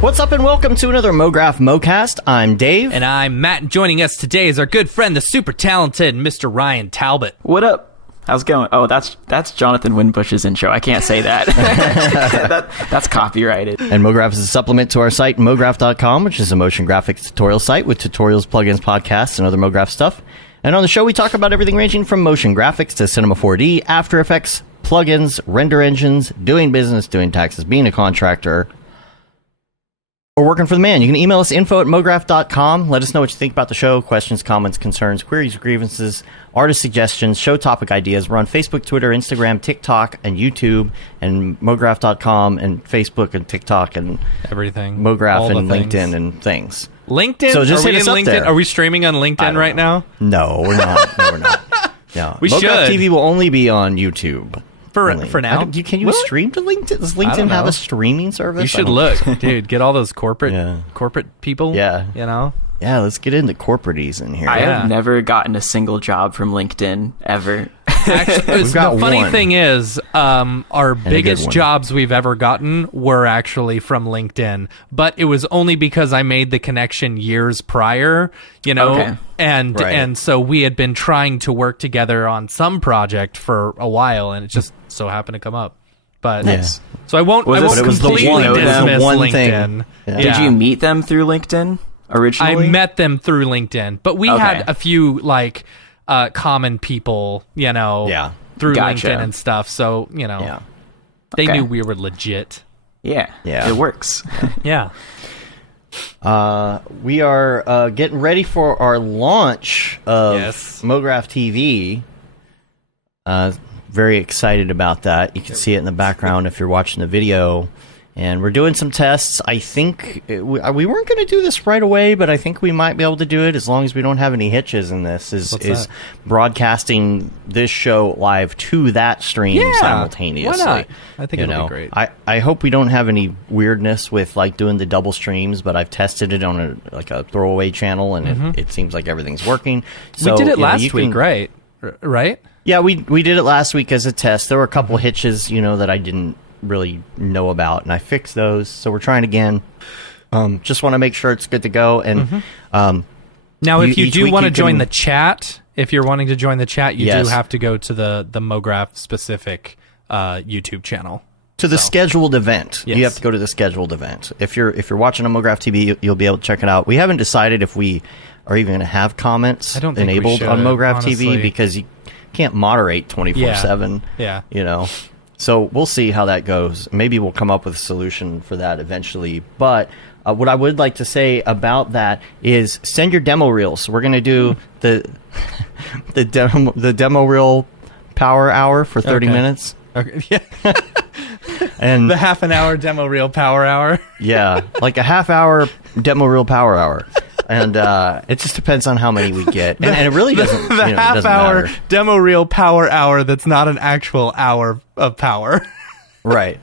What's up and welcome to another Mograph Mocast. I'm Dave. And I'm Matt, and joining us today is our good friend, the super talented Mr. Ryan Talbot. What up? How's it going? Oh, that's Jonathan Winbush's intro. I can't say that. That's copyrighted. And Mograph is a supplement to our site, mograph.com, which is a motion graphics tutorial site with tutorials, plugins, podcasts, and other Mograph stuff. And on the show, we talk about everything ranging from motion graphics to Cinema 4D, After Effects, plugins, render engines, doing business, doing taxes, being a contractor, or working for the man. You can email us info@mograph.com. Let us know what you think about the show. Questions, comments, concerns, queries, grievances, artist suggestions, show topic ideas. We're on Facebook, Twitter, Instagram, TikTok, and YouTube, and mograph.com, and Facebook, and TikTok, and everything. Mograph, and LinkedIn, and things. LinkedIn? So just Are we hit us in up LinkedIn? there. Are we streaming on LinkedIn right now? No, we're not. No, we're not. No. We Mograph should. TV will only be on YouTube. For now? Can you stream to LinkedIn? Does LinkedIn have a streaming service? You should look. Dude, get all those corporate people. Yeah. You know? Yeah, let's get into corporaties in here. I have never gotten a single job from LinkedIn, ever. Actually, We've got the funny one. thing is, our good biggest one. jobs we've ever gotten were actually from LinkedIn, but it was only because I made the connection years prior, you know, Okay. and so we had been trying to work together on some project for a while, and it just so happened to come up. But so I won't Was it the completely one- dismiss one LinkedIn. thing. Yeah. Did you meet them through LinkedIn originally? I met them through LinkedIn, but we had a few common people, you know, through Gotcha. LinkedIn and stuff. So, you know, they knew we were legit. Yeah, it works. Yeah. We are getting ready for our launch of Yes. Mograph TV. Very excited about that. You can see it in the background if you're watching the video. And we're doing some tests. I think we weren't going to do this right away, but I think we might be able to do it as long as we don't have any hitches in this. Is broadcasting this show live to that stream simultaneously. Why not? I think it'll be great. I hope we don't have any weirdness with like doing the double streams, but I've tested it on a throwaway channel, and it seems like everything's working. So, we did it last week, right? Right? Yeah, we did it last week as a test. There were a couple hitches, that I didn't really know about, and I fixed those. So we're trying again. Just want to make sure it's good to go. And now, if you do want to join the chat, if you're wanting to join the chat, you do have to go to the Mograph specific YouTube channel. To the scheduled event. Yes. You have to go to the scheduled event. If you're watching on Mograph TV, you'll be able to check it out. We haven't decided if we are even going to have comments enabled on Mograph TV, because you can't moderate 24/7. Yeah. So we'll see how that goes. Maybe we'll come up with a solution for that eventually. But what I would like to say about that is send your demo reels. We're going to do the demo reel power hour for 30 minutes. Okay. Yeah. And the half an hour demo reel power hour. Yeah, like a half hour demo reel power hour. And it just depends on how many we get. And it really doesn't The half doesn't hour matter. demo reel power hour that's not an actual hour of power. Right.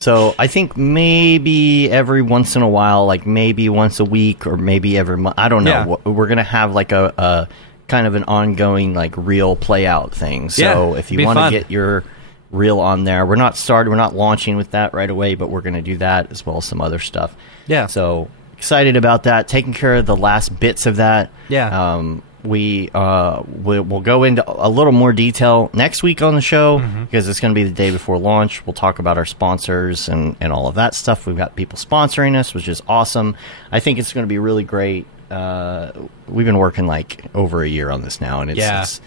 So I think maybe every once in a while, like maybe once a week or maybe every month. I don't know. Yeah. We're going to have like a kind of an ongoing like reel play out thing. So if you want to get your reel on there, we're not launching with that right away, but we're going to do that as well as some other stuff. Yeah. So excited about that, taking care of the last bits of that. We'll go into a little more detail next week on the show, because it's going to be the day before launch. We'll talk about our sponsors and all of that stuff. We've got people sponsoring us, which is awesome. I think it's going to be really great. We've been working like over a year on this now, and it's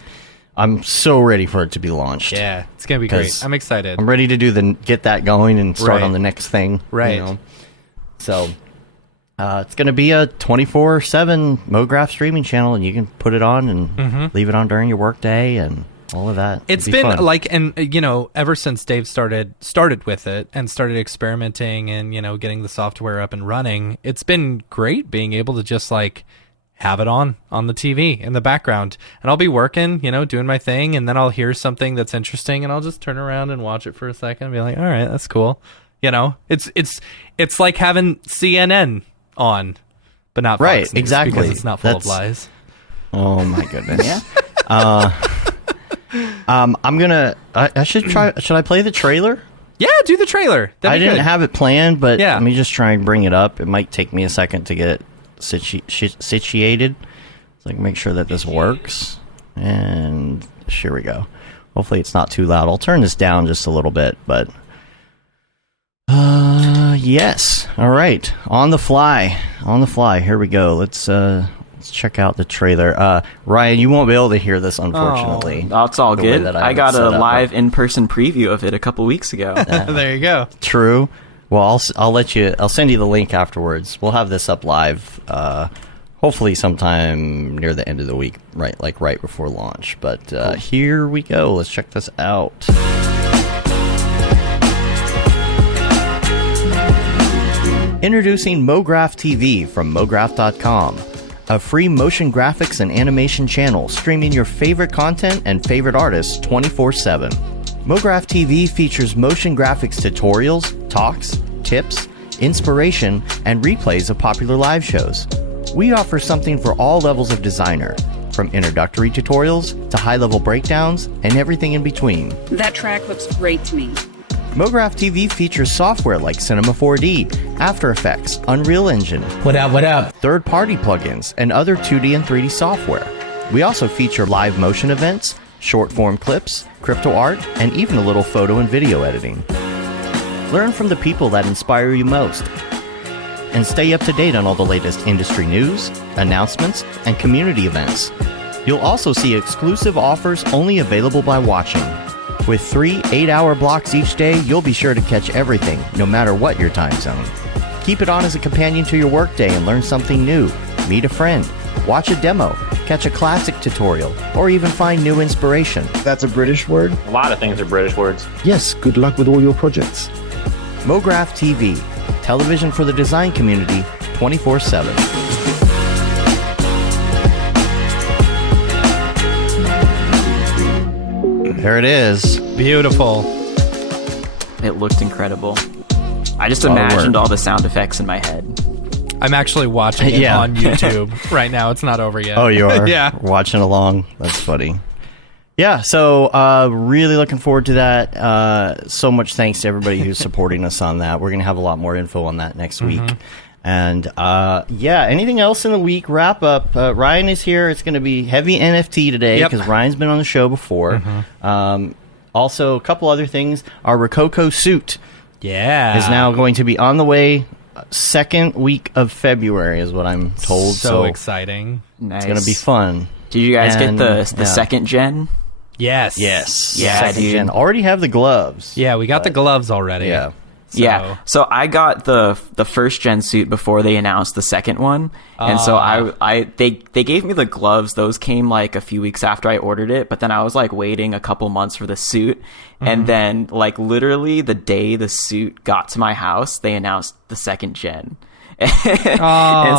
I'm so ready for it to be launched. Yeah, it's going to be great. I'm excited. I'm ready to get that going and start on the next thing. Right. So it's going to be a 24/7 Mograph streaming channel, and you can put it on and leave it on during your work day and all of that. It's been fun. Ever since Dave started with it and started experimenting and, getting the software up and running, it's been great being able to just have it on the TV in the background, and I'll be working, doing my thing, and then I'll hear something that's interesting, and I'll just turn around and watch it for a second and be like, all right, that's cool. It's like having CNN on, but not Fox right. News, exactly, because it's not full of lies. Oh my goodness. I'm gonna. I should try. Should I play the trailer? Yeah, do the trailer. I didn't good. have it planned, but Yeah. let me just try and bring it up. It might take me a second to get it situated. So I can make sure that this works. And here we go. Hopefully it's not too loud. I'll turn this down just a little bit, but... yes. All right. On the fly. Here we go. Let's check out the trailer. Ryan, you won't be able to hear this, unfortunately. Oh, it's all the way good. that I have got it a set up, live in-person preview of it a couple weeks ago. There you go. True. Well, I'll send you the link afterwards. We'll have this up live, hopefully sometime near the end of the week, right before launch. But Cool. Here we go. Let's check this out. Introducing Mograph TV from Mograph.com, a free motion graphics and animation channel streaming your favorite content and favorite artists 24/7. Mograph TV features motion graphics tutorials, talks, tips, inspiration, and replays of popular live shows. We offer something for all levels of designer, from introductory tutorials to high-level breakdowns and everything in between. That track looks great to me. Mograph TV features software like Cinema 4D, After Effects, Unreal Engine, What up? third-party plugins, and other 2D and 3D software. We also feature live motion events, short-form clips, crypto art, and even a little photo and video editing. Learn from the people that inspire you most. And stay up to date on all the latest industry news, announcements, and community events. You'll also see exclusive offers only available by watching. With 3 8-hour blocks each day, you'll be sure to catch everything, no matter what your time zone. Keep it on as a companion to your workday and learn something new. Meet a friend, watch a demo, catch a classic tutorial, or even find new inspiration. That's a British word? A lot of things are British words. Yes, good luck with all your projects. Mograph TV, television for the design community, 24/7. There it is. Beautiful. It looked incredible. I just Lot of imagined work. all the sound effects in my head. I'm actually watching it Yeah. on YouTube right now. It's not over yet. Oh, you are? Yeah. Watching along. That's funny. Yeah, so really looking forward to that. So much thanks to everybody who's supporting us on that. We're going to have a lot more info on that next week. And yeah, anything else in the week wrap up? Ryan is here. It's going to be heavy NFT today Yep. because Ryan's been on the show before. Also, a couple other things. Our Rococo suit Yeah. is now going to be on the way. Second week of February is what I'm told. So exciting. Nice. it's going to be fun. Did you guys And, get the yeah. second gen? Yes. Yes. Yeah, Second dude. gen. Already have the gloves. Yeah, we got the gloves already. Yeah. Yeah. So I got the first gen suit before they announced the second one. And so they gave me the gloves. Those came like a few weeks after I ordered it, but then I was like waiting a couple months for the suit. And then like literally the day the suit got to my house, they announced the second gen. And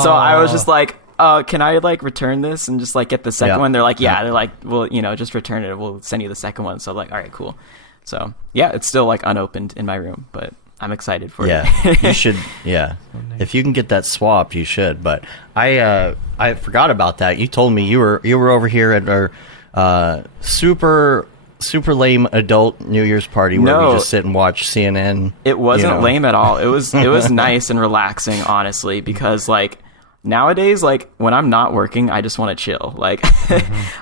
so I was just like, can I like return this and just like get the second Yeah. one? They're like, yeah. They're like, well, just return it. We'll send you the second one. So I'm like, all right, cool. So yeah, it's still like unopened in my room, but I'm excited for Yeah, it. you should. Yeah, if you can get that swapped, you should. But I forgot about that. You told me you were over here at our super lame adult New Year's party where we No. just sit and watch CNN. It wasn't you know. lame at all. It was nice and relaxing, honestly, because like nowadays, like when I'm not working, I just want to chill. Like,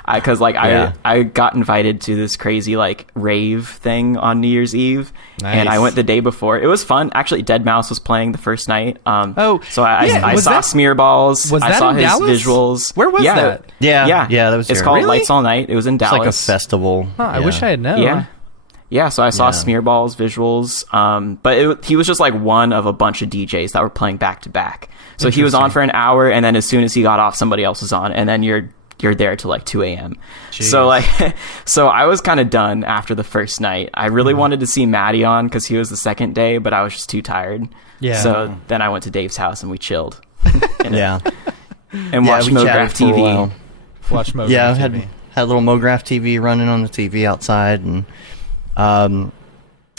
because Yeah. I got invited to this crazy like rave thing on New Year's Eve, and I Nice. went the day before. It was fun. Actually, Dead Mouse was playing the first night. So I was saw that- Smearballs. was I that saw in his Dallas? visuals. Where was that? Yeah, that was It's here. called Really? Lights All Night. It was in It's Dallas. like a festival. Huh, I wish I had known. Yeah, so I saw Yeah. Smearballs visuals, but he was just like one of a bunch of DJs that were playing back to back. So he was on for an hour, and then as soon as he got off, somebody else was on, and then you're there till like 2 a.m. So like, so I was kind of done after the first night. I really wanted to see Maddie on because he was the second day, but I was just too tired. Yeah. So then I went to Dave's house and we chilled Yeah, and watched we chatted Mograph for a TV. while. Watch Mograph Yeah, I TV. had a little Mograph TV running on the TV outside, and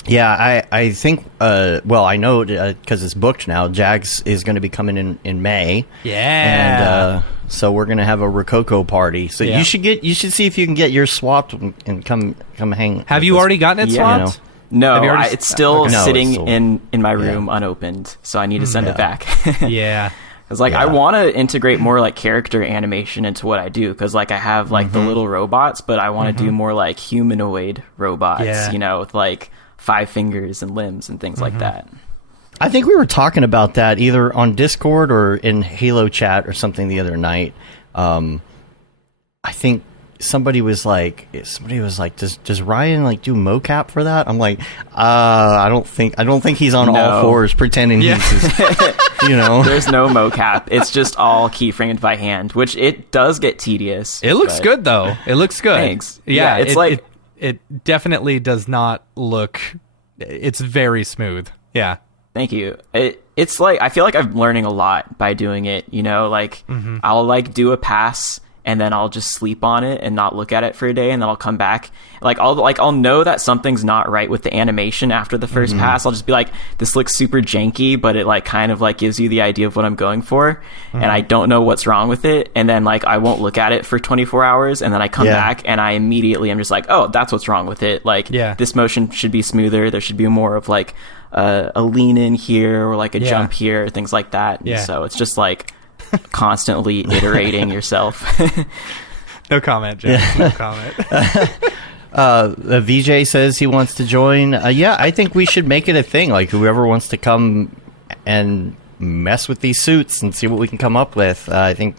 yeah, I think well, I know because it's booked now. Jags is going to be coming in May. Yeah. And so we're gonna have a Rococo party. So Yeah. you should see if you can get yours swapped and come hang. Have with you us. already gotten it Yeah. swapped? No, Have you already it's still No, sitting it's still- in my room unopened, so I need to send it back. Yeah. Because like Yeah. I want to integrate more like character animation into what I do. Because like I have like the little robots, but I want to do more like humanoid robots. Yeah. You know, with like 5 fingers and limbs and things like that. I think we were talking about that either on Discord or in Halo chat or something the other night. I think somebody was like, does Ryan like do mocap for that? I'm like, I don't think he's on all No. fours pretending he's, you know. There's no mocap. It's just all keyframed by hand, which it does get tedious. It looks but- good though. It looks good. Thanks. Yeah, Yeah, it's it, like- it definitely does not look. It's very smooth. Yeah. Thank you. It's like I feel like I'm learning a lot by doing it. You know, like I'll like do a pass and then I'll just sleep on it and not look at it for a day, and then I'll come back. I'll know that something's not right with the animation after the first pass. I'll just be like, this looks super janky, but it like kind of like gives you the idea of what I'm going for, and I don't know what's wrong with it. And then like I won't look at it for 24 hours, and then I come back and I immediately am just like, oh, that's what's wrong with it. Like this motion should be smoother. There should be more of like a lean in here or like a jump here, things like that. And so it's just like constantly iterating yourself. No comment, Jack. No comment. The VJ says he wants to join. Yeah, I think we should make it a thing. Like whoever wants to come and mess with these suits and see what we can come up with. I think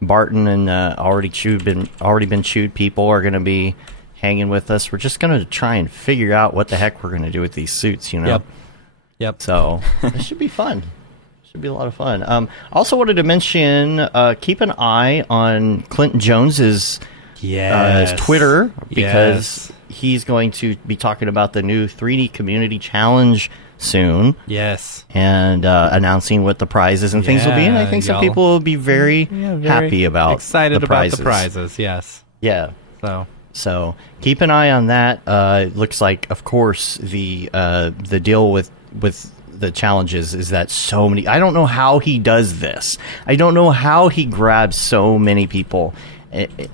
Barton and already been chewed people are going to be hanging with us. We're just going to try and figure out what the heck we're going to do with these suits. You know. Yep. So it should be fun. Should be a lot of fun. Also wanted to mention, keep an eye on Clinton Jones's Twitter, because he's going to be talking about the new 3D Community Challenge soon. Yes. And announcing what the prizes and things will be. And I think some people will be very happy about excited the about prizes. the prizes. Yes. Yeah. So keep an eye on that. It looks like, of course, the deal with the challenges is that so many. I don't know how he does this. I don't know how he grabs so many people.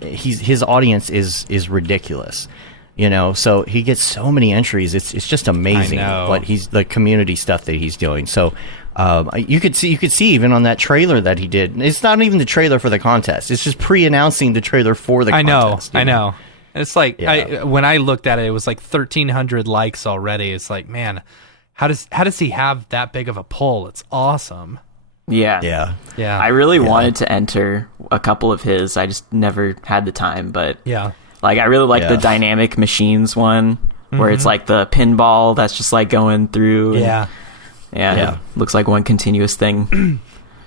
His audience is ridiculous, you know. So he gets so many entries. It's just amazing what the community stuff that he's doing. So you could see even on that trailer that he did. It's not even the trailer for the contest. It's just pre-announcing the trailer for the contest. I know. It's like when I looked at it, it was like 1,300 likes already. It's like, man, how does he have that big of a pull? It's awesome. Yeah. I really wanted to enter a couple of his. I just never had the time. But like I really like the dynamic machines one, where it's like the pinball that's just like going through. It looks like one continuous thing.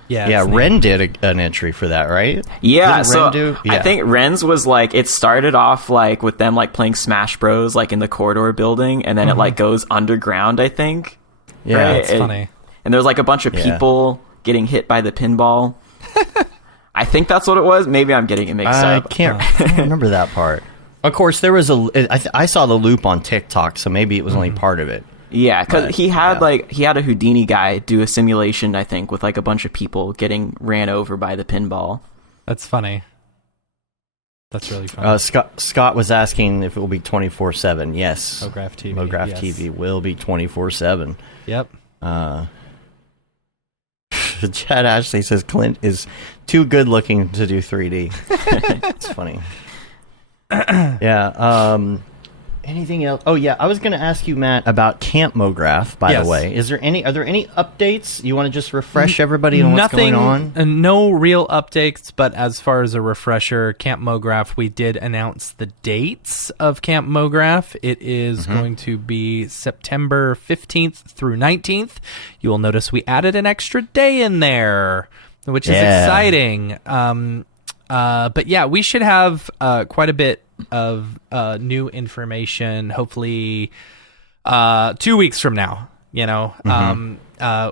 Ren did an entry for that, right? Yeah, Didn't so Ren do? I think Ren's was like, it started off like with them like playing Smash Bros like in the corridor building, and then it like goes underground, I think. Yeah, right? That's funny. And there's like a bunch of people getting hit by the pinball. I think that's what it was. Maybe I'm getting it mixed up. I don't remember that part. Of course, there was I saw the loop on TikTok, so maybe it was only part of it. Yeah, because he had a Houdini guy do a simulation, I think, with like a bunch of people getting ran over by the pinball. That's funny. That's really funny. Scott was asking if it will be 24/7. Yes, Mograph TV. Mograph TV will be 24/7. Yep. Chad Ashley says Clint is too good looking to do 3D. It's funny. Yeah. Anything else? Oh yeah, I was going to ask you, Matt, about Camp Mograph. By the way, are there any updates? You want to just refresh everybody on what's going on? No real updates, but as far as a refresher, Camp Mograph, we did announce the dates of Camp Mograph. It is going to be September 15th through 19th. You will notice we added an extra day in there, which is exciting. But yeah, we should have quite a bit of new information, hopefully 2 weeks from now. You know,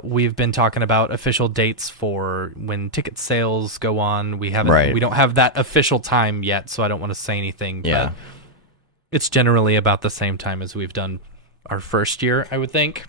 we've been talking about official dates for when ticket sales go on. We don't have that official time yet, so I don't want to say anything. But it's generally about the same time as we've done our first year, I would think.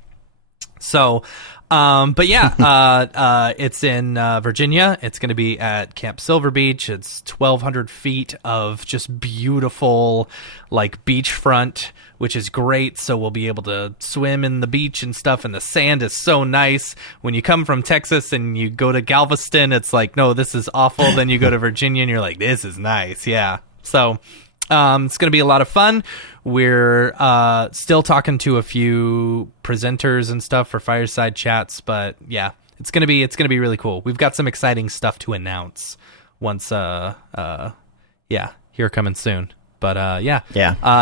So, but yeah, it's in Virginia. It's going to be at Camp Silver Beach. It's 1,200 feet of just beautiful, like, beachfront, which is great. So we'll be able to swim in the beach and stuff. And the sand is so nice. When you come from Texas and you go to Galveston, it's like, no, this is awful. Then you go to Virginia and you're like, this is nice. Yeah. So it's going to be a lot of fun. We're still talking to a few presenters and stuff for fireside chats, but yeah, it's going to be really cool. We've got some exciting stuff to announce once here coming soon. But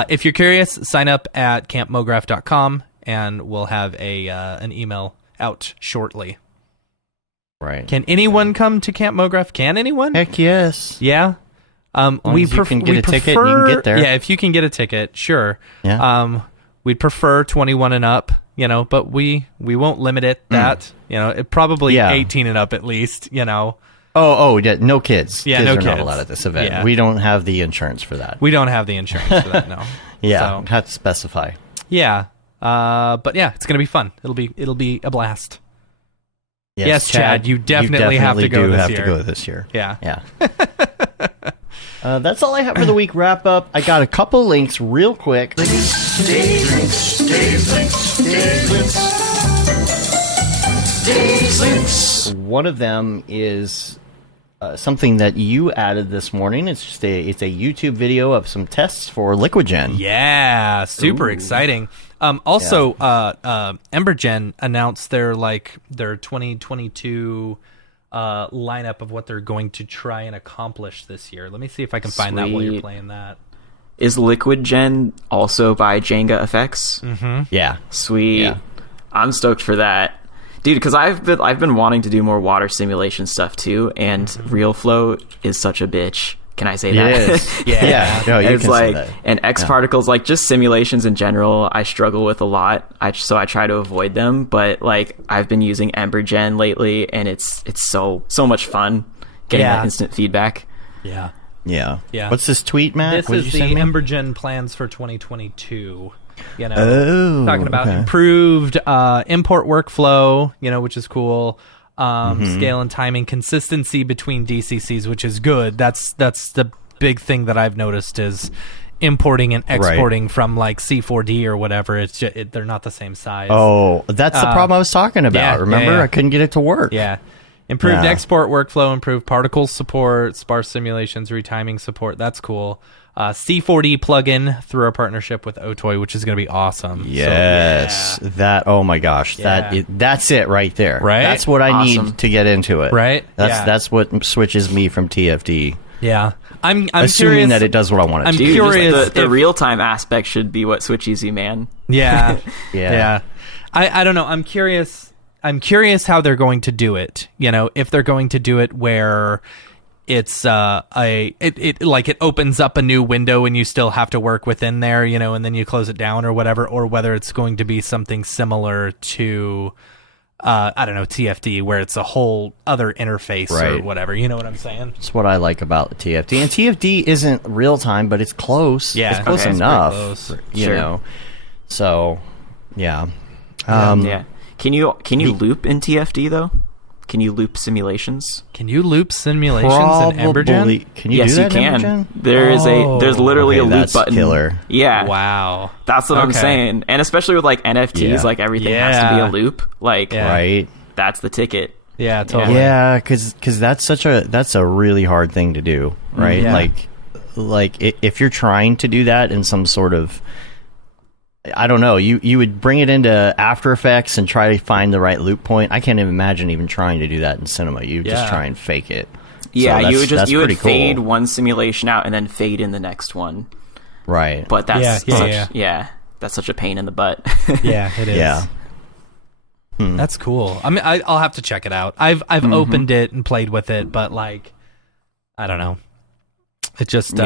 if you're curious, sign up at campmograph.com and we'll have an email out shortly. Right. Can anyone come to Camp Mograph? Can anyone? Heck yes. Yeah. You can get a ticket, you can get there. Yeah, if you can get a ticket, sure. Yeah. We'd prefer 21 and up, but we won't limit it that. It probably 18 and up at least, Oh, yeah, no kids. Yeah, kids no are kids. not allowed at this event. Yeah. We don't have the insurance for that. We don't have the insurance for that, no. Yeah, So, have to specify. yeah. But yeah, it's going to be fun. It'll be a blast. Yes, Chad, you definitely have to go this year. to go this year. Yeah. Yeah. That's all I have for the week wrap up. I got a couple links real quick. One of them is something that you added this morning. It's just it's a YouTube video of some tests for LiquidGen. Yeah, super exciting. Also, Embergen announced their 2022 lineup of what they're going to try and accomplish this year. Let me see if I can find that while you're playing that. Is LiquidGen also by Jenga Effects? Mm-hmm. Yeah. Sweet. Yeah. I'm stoked for that. Dude, because I've been wanting to do more water simulation stuff too, and RealFlow is such a bitch. Can I say that? It is. Yeah. No, you It's can say like, that. and X particles, like just simulations in general, I struggle with a lot. So I try to avoid them. But like I've been using Embergen lately, and it's so much fun getting that instant feedback. Yeah. Yeah. Yeah. What's this tweet, Matt? This What did is you the send me? Embergen plans for 2022. Oh, Talking about okay. improved import workflow, which is cool. Scale and timing, consistency between DCCs, which is good. That's the big thing that I've noticed is importing and exporting from like C4d or whatever. It's just, they're not the same size. Oh, that's the problem I was talking about. yeah, Remember? yeah. I couldn't get it to work. Yeah. Improved Yeah. export workflow, improved particle support, sparse simulations, retiming support. That's cool. C4D plugin through our partnership with Otoy, which is going to be awesome. Yes. So, That, oh my gosh. Yeah. That's it right there. Right? That's what I Awesome. need to get into it. Right? Yeah. That's what switches me from TFD. Yeah. I'm Assuming curious, that it does what I want it I'm to. Dude, curious just the if- real-time aspect should be what switches you, man. Yeah. Yeah. I don't know. I'm curious how they're going to do it. If they're going to do it where it's it opens up a new window and you still have to work within there, and then you close it down or whatever, or whether it's going to be something similar to I don't know, TFD, where it's a whole other interface or Right. whatever. You know what I'm saying? That's what I like about the TFD. And TFD isn't real time, but it's close. Yeah. It's close Okay. It's pretty enough. close. You Sure. know. So, yeah. Yeah. Can you loop in TFD though? Can you loop simulations? Can you loop simulations in Embergen? Can you yes, do that you in can. Embergen? There's literally Okay, a loop that's button. killer. Yeah. Wow. That's what I'm Okay. saying. And especially with like NFTs, Yeah. like everything has to be a loop. Like Yeah. Right. that's the ticket. Yeah, totally. Yeah, because that's a really hard thing to do, right? Yeah. If you're trying to do that in some sort of, I don't know, you would bring it into After Effects and try to find the right loop point. I can't even imagine even trying to do that in cinema. You just Yeah. try and fake it. Yeah, So you that's would pretty cool. fade one simulation out and then fade in the next one. Right. But that's Yeah. that's such a pain in the butt. Yeah, it is. Yeah. That's cool. I mean, I'll have to check it out. I've opened it and played with it, but like, I don't know. It just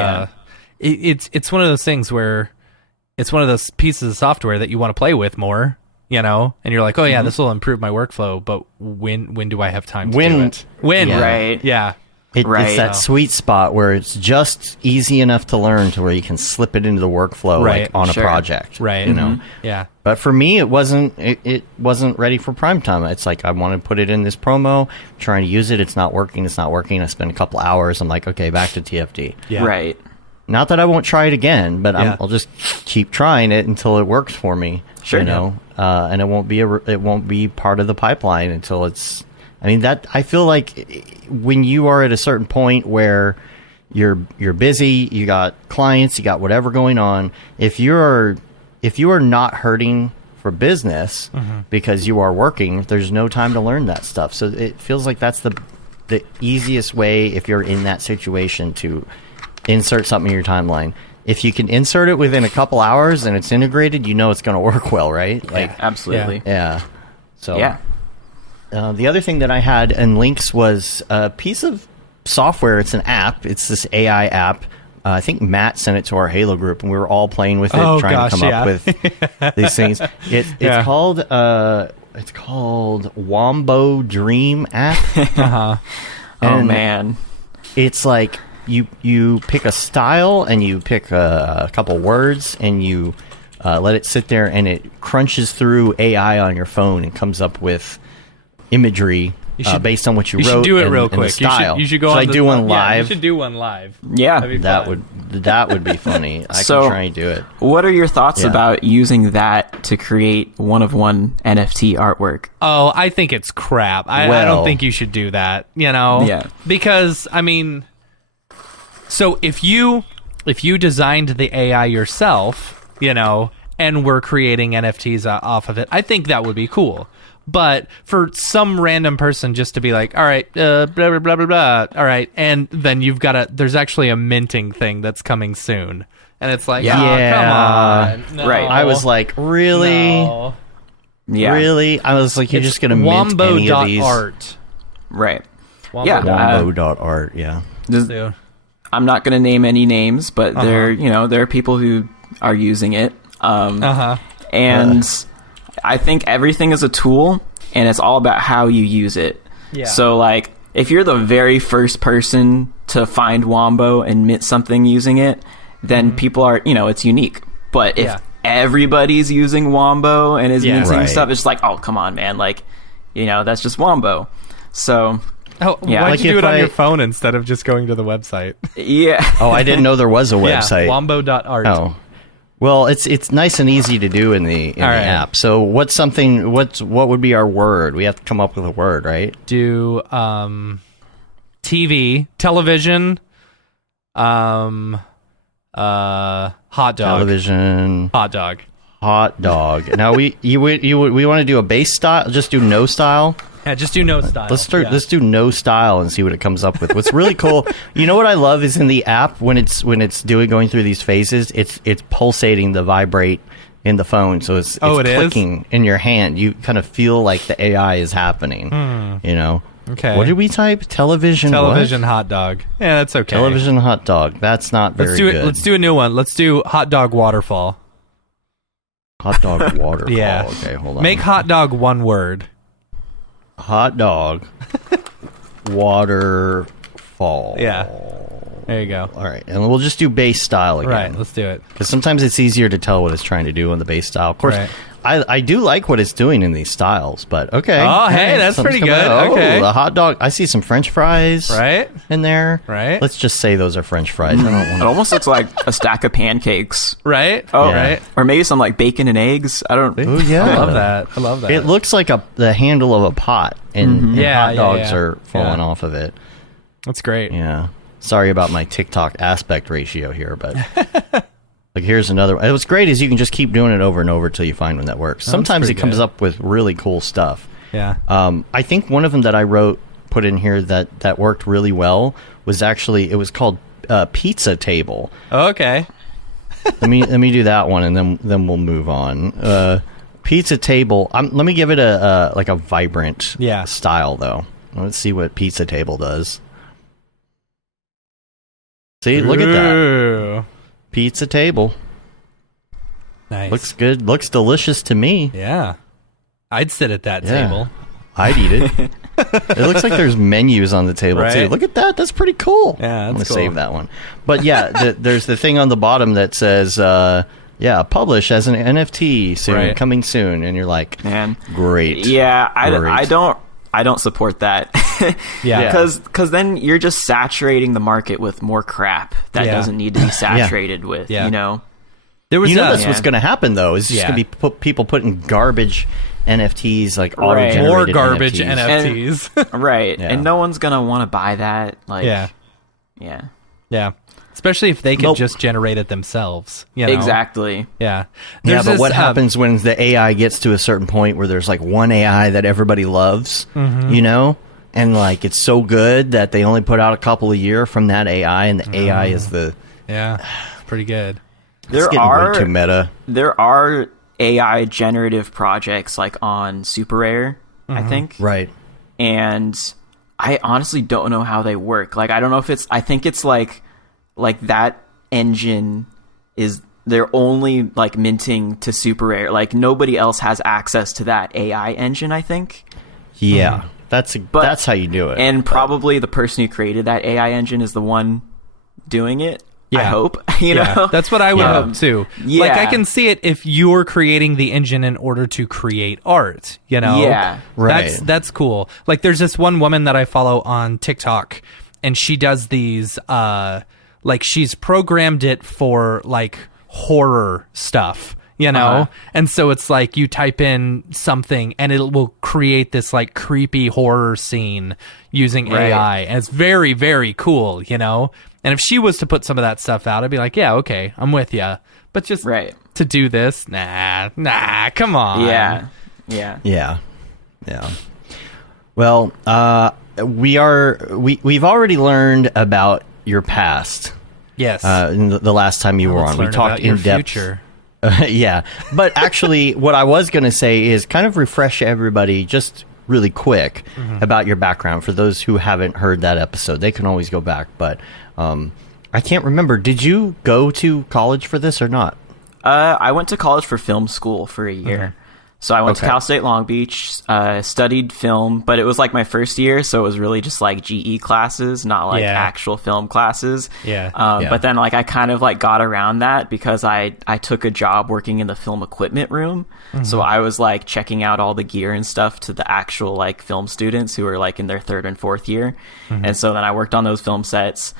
it's one of those things where it's one of those pieces of software that you want to play with more, and you're like, oh yeah, this will improve my workflow, but when do I have time to do it? When? Yeah. Right. Yeah. Right. It's that sweet spot where it's just easy enough to learn to where you can slip it into the workflow Right. on Sure. a project. Right. You know? Yeah. But for me, it wasn't ready for prime time. It's like, I want to put it in this promo, trying to use it. It's not working. I spend a couple hours. I'm like, okay, back to TFD. Yeah. Right. Not that I won't try it again, but Yeah. I'll just keep trying it until it works for me. Sure. You know, and it won't be part of the pipeline until it's. I mean, that I feel like when you are at a certain point where you're busy, you got clients, you got whatever going on. If you are not hurting for business because you are working, there's no time to learn that stuff. So it feels like that's the easiest way if you're in that situation to insert something in your timeline. If you can insert it within a couple hours and it's integrated, you know it's going to work well, right? Like, Absolutely. yeah. So Yeah. the other thing that I had in links was a piece of software. It's an app. It's this AI app. I think Matt sent it to our Halo group, and we were all playing with it, trying to come up with these things. It's called Wombo Dream app. Uh-huh. Oh man. It's like you pick a style and you pick a couple words and you let it sit there, and it crunches through AI on your phone and comes up with imagery based on what you wrote. You should do it and, real and the quick. style. You should go. Should on I the, do one yeah, live? you should do one live. Yeah. That'd be That fun. would be funny. I So- can try and do it. What are your thoughts Yeah. about using that to create one-of-one NFT artwork? Oh, I think it's crap. I Well- don't think you should do that. You know. Yeah. Because I mean, so if you designed the AI yourself, you know, and we're creating NFTs off of it, I think that would be cool. But for some random person just to be like, all right, blah, blah, blah, blah, blah, all right, and then there's actually a minting thing that's coming soon. And it's like, Yeah. oh, Yeah. come on. No. Right. I was like, really? No. Yeah. Really? I was like, you're just going to mint any of these? Wombo.art. Right. Wombo. Yeah. Wombo.art, yeah. So, I'm not going to name any names, but there are people who are using it. And I think everything is a tool, and it's all about how you use it. Yeah. So, like, if you're the very first person to find Wombo and mint something using it, then people are, it's unique. But if Yeah. everybody's using Wombo and is Yeah. minting Right. stuff, it's like, oh, come on, man. Like, that's just Wombo. So, oh, Yeah. why'd Like you do if it on I- your phone instead of just going to the website? yeah. Oh, I didn't know there was a website. Yeah, wombo.art. Oh. Well, it's nice and easy to do in the All right. app. So what would be our word? We have to come up with a word, right? Do TV, television, hot dog. Television, Hot dog. hot dog. Now we want to do a base style, just do no style. Yeah, just do no style. Let's do no style and see what it comes up with. What's really cool, you know what I love is in the app when it's going through these phases, it's pulsating the vibrate in the phone, so it's it is? clicking in your hand. You kind of feel like the AI is happening. You know. Okay. What did we type? Television. Television what? hot dog. Yeah, that's okay. Television hot dog. That's not very Let's do it. good. Let's do a new one. Let's do hot dog waterfall. Hot dog waterfall. Yeah. Okay, hold on. Make hot dog one word. hot dog waterfall. Yeah. There you go. All right, and we'll just do base style again. Right. Let's do it. Because sometimes it's easier to tell what it's trying to do on the base style. Of course, Right. I do like what it's doing in these styles, but okay. Oh, hey, that's something's pretty coming good. out. Okay. Oh, the hot dog. I see some French fries Right. in there. Right. Let's just say those are French fries. I don't It want almost looks like a stack of pancakes. Right. Oh, Yeah. Right. Or maybe some like bacon and eggs. I don't. Oh, yeah. I love that. I love that. It looks like the handle of a pot, and Yeah, hot yeah, dogs yeah. are falling Yeah. off of it. That's great. Yeah. Sorry about my TikTok aspect ratio here, but like here's another. What's great is you can just keep doing it over and over till you find one that works. Sometimes it pretty comes good. up with really cool stuff. Yeah. I think one of them that I put in here that worked really well was actually, it was called Pizza Table. Okay. Let me do that one, and then we'll move on. Pizza Table. Let me give it a vibrant Yeah. style though. Let's see what Pizza Table does. See, look at that. Ooh. Pizza Table. Nice. Looks good. Looks delicious to me. Yeah. I'd sit at that Yeah. table. I'd eat it. It looks like there's menus on the table too. Right? Look at that. That's pretty cool. Yeah, I'm that's gonna cool. save that one. But yeah, there's the thing on the bottom that says, publish as an NFT soon, Right. coming soon, and you're like, Man. great. Yeah, Great. I don't support that. Yeah. Because then you're just saturating the market with more crap that Yeah. doesn't need to be saturated with, Yeah. you know? There was You know a, that's what's going to happen though. Is just Yeah. going to be people putting garbage NFTs like Right. auto-generated more garbage NFTs. NFTs. Right. Yeah. And no one's going to want to buy that. Like, Yeah. Yeah. Yeah. Especially if they could Nope. just generate it themselves. You know? Exactly. Yeah. Yeah, There's but this, what happens when the AI gets to a certain point where there's like one AI that everybody loves, you know? And like it's so good that they only put out a couple a year from that AI, and the AI is the... Yeah. Pretty good. It's There getting are way too meta. there are AI generative projects like on Super Rare, I think. Right. And I honestly don't know how they work. Like I don't know if it's I think it's like that engine is they're only like minting to Super Rare. Like nobody else has access to that AI engine, I think. Yeah. That's how you do it. And probably the person who created that AI engine is the one doing it. I Yeah. hope. You Yeah, know? that's what I would hope too. yeah. Like I can see it if you're creating the engine in order to create art, you know? Yeah. Right. That's cool. Like there's this one woman that I follow on TikTok and she does these like she's programmed it for like horror stuff. You know, and so it's like you type in something and it will create this like creepy horror scene using Right. AI, and it's very, very cool. You know, and if she was to put some of that stuff out, I'd be like, yeah, okay, I'm with you. But just Right. to do this, nah, come on. Yeah. Yeah. Well, we've already learned about your past. Yes. In the last time you were Let's on, we learn talked about your in depth. future. Yeah, but actually, what I was going to say is kind of refresh everybody just really quick about your background for those who haven't heard that episode. They can always go back, but I can't remember. Did you go to college for this or not? I went to college for film school for a year. So I went to Okay. Cal State Long Beach, studied film, but it was like my first year, so it was really just like GE classes, not like Yeah. actual film classes. Yeah. Yeah. But then like I kind of like got around that because I took a job working in the film equipment room. So I was like checking out all the gear and stuff to the actual like film students who were like in their third and fourth year. And so then I worked on those film sets,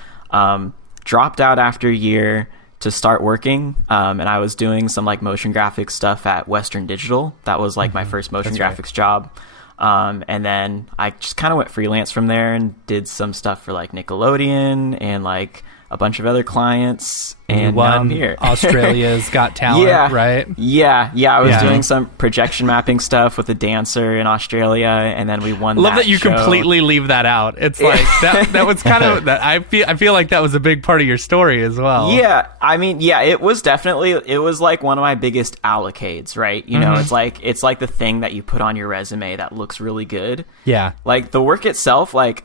dropped out after a year to start working, and I was doing some like motion graphics stuff at Western Digital. That was like my first motion graphics job. And then I just kind of went freelance from there and did some stuff for like Nickelodeon and like a bunch of other clients. And now I'm Won here. Australia's Got Talent, Yeah. right? Yeah. I was Yeah. doing some projection mapping stuff with a dancer in Australia, and then we won. I love that you show. completely leave that out. It's like that was kind of that I feel like that was a big part of your story as well. Yeah, I mean, yeah, it was like one of my biggest allocades, right? You know, it's like the thing that you put on your resume that looks really good. Yeah. Like the work itself, like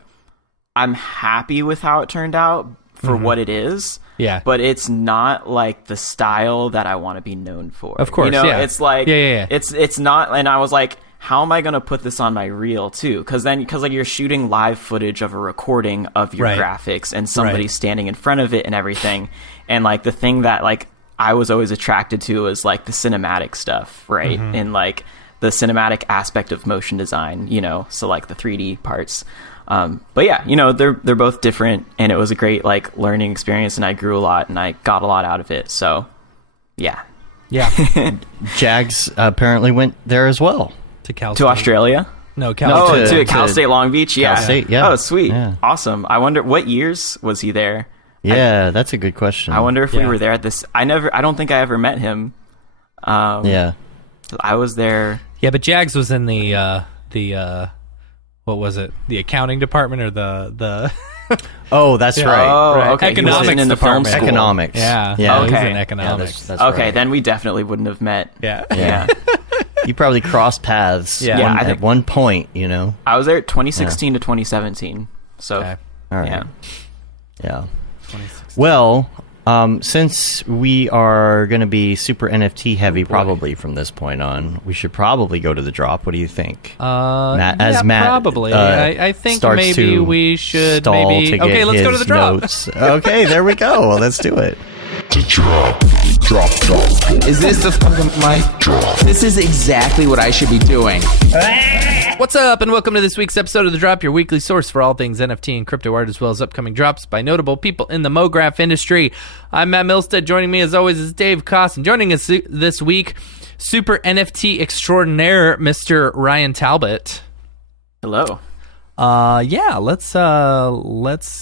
I'm happy with how it turned out for what it is. Yeah. But it's not like the style that I want to be known for. Of course, you know, yeah. it's like Yeah. it's not. And I was like, how am I going to put this on my reel too? Because like you're shooting live footage of a recording of your Right. graphics and somebody Right. standing in front of it and everything. And like the thing that like I was always attracted to was like the cinematic stuff, right? And like the cinematic aspect of motion design, you know, so like the 3D parts. But yeah, you know, they're both different, and it was a great like learning experience, and I grew a lot and I got a lot out of it. So yeah, Yeah. Jags apparently went there as well. to Cal to State. Australia. No, Cal Oh, State. to Cal to State Long Beach. Yeah. Cal State, yeah. Oh, sweet. Yeah. Awesome. I wonder what years was he there? Yeah, that's a good question. I wonder if we Yeah. were there at this. I don't think I ever met him. Yeah. I was there. Yeah, but Jags was in the what was it? The accounting department or the Oh, that's right. Oh, right. okay. He wasn't in the film department. school. Economics. Yeah. Yeah. He was Okay. in Yeah, economics. that's Okay, right. then we definitely wouldn't have met. Yeah. Yeah. You probably crossed paths Yeah. Yeah, one- I at think- one point, you know? I was there 2016 to 2017. So Okay. All right. yeah. Yeah. Well, Since we are going to be super NFT heavy probably from this point on, we should probably go to the drop. What do you think? Matt, probably. I think starts maybe to we should stall maybe. to get Okay, let's go to his the drop. notes. Okay, there we go. Well, let's do it. Drop. Is this the fucking mic drop? This is exactly what I should be doing. What's up, and welcome to this week's episode of The Drop, your weekly source for all things NFT and crypto art, as well as upcoming drops by notable people in the Mograph industry. I'm Matt Milstead. Joining me, as always, is Dave Costa. And joining us this week, super NFT extraordinaire, Mr. Ryan Talbot. Hello. Yeah, let's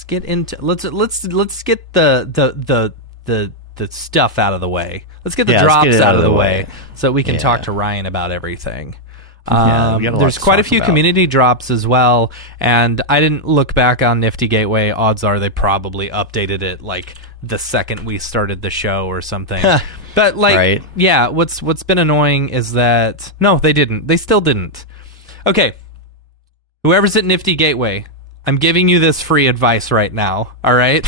get into let's get the stuff out of the way. Let's get the drops out of the way so we can talk to Ryan about everything. There's quite a few community drops as well, and I didn't look back on Nifty Gateway. Odds are they probably updated it like the second we started the show or something. But like, yeah, what's been annoying is that no, they didn't. They still didn't. Okay, whoever's at Nifty Gateway, I'm giving you this free advice right now. All right.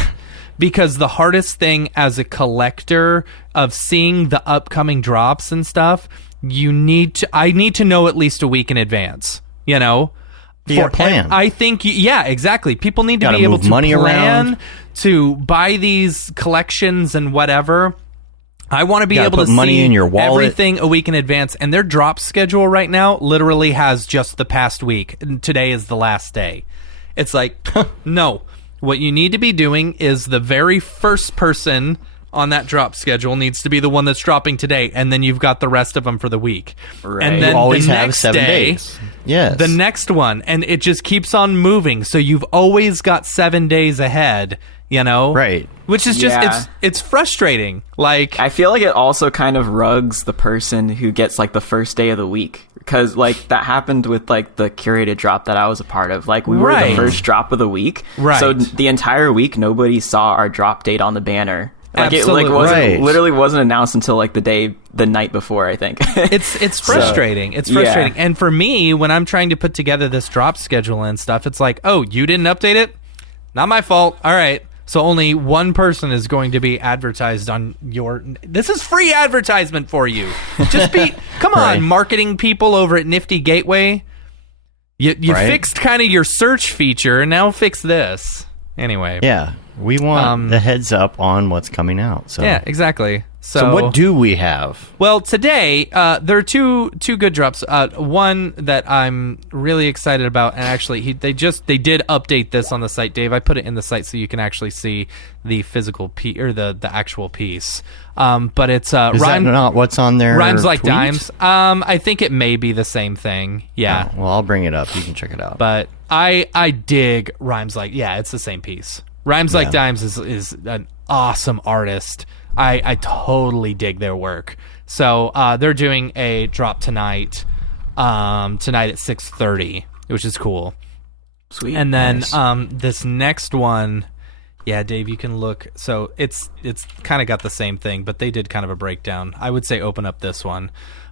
Because the hardest thing as a collector of seeing the upcoming drops and stuff, I need to know at least a week in advance, you know? For a plan. I think, yeah, exactly. People need to be able to money plan around. to buy these collections and whatever. I want to be able to see money in your wallet. Everything a week in advance. And their drop schedule right now literally has just the past week. And today is the last day. It's like, no. What you need to be doing is the very first person on that drop schedule needs to be the one that's dropping today, and then you've got the rest of them for the week. Right. And then you always the have next 7 day, days. Yes. the next one, and it just keeps on moving. So you've always got 7 days ahead, you know? Right. Which is just, it's frustrating. Like, I feel like it also kind of rugs the person who gets like the first day of the week. Because like that happened with like the curated drop that I was a part of. Like we were the first drop of the week. Right. So the entire week nobody saw our drop date on the banner. Like Absolutely. it like literally wasn't announced until like the night before, I think. It's frustrating. It's frustrating. And for me, when I'm trying to put together this drop schedule and stuff, it's like, oh, you didn't update it? Not my fault. All right. So only one person is going to be advertised on your... This is free advertisement for you. Just be... Come on, marketing people over at Nifty Gateway. You fixed kind of your search feature, and now fix this. Anyway. Yeah, we want the heads up on what's coming out. So. Yeah, exactly. So what do we have? Well, today there are two good drops. One that I'm really excited about, and actually they did update this on the site. Dave, I put it in the site so you can actually see the physical piece or the actual piece. But it's Is that not what's on there? Rhymes Like tweet? Dimes. I think it may be the same thing. Yeah. Oh, well, I'll bring it up. You can check it out. But I dig Rhymes Like. Yeah, it's the same piece. Rhymes Like Dimes is an awesome artist. I totally dig their work. So they're doing a drop tonight at 6:30, which is cool. Sweet. And then this next one, yeah, Dave, you can look. So it's kind of got the same thing, but they did kind of a breakdown. I would say open up this one.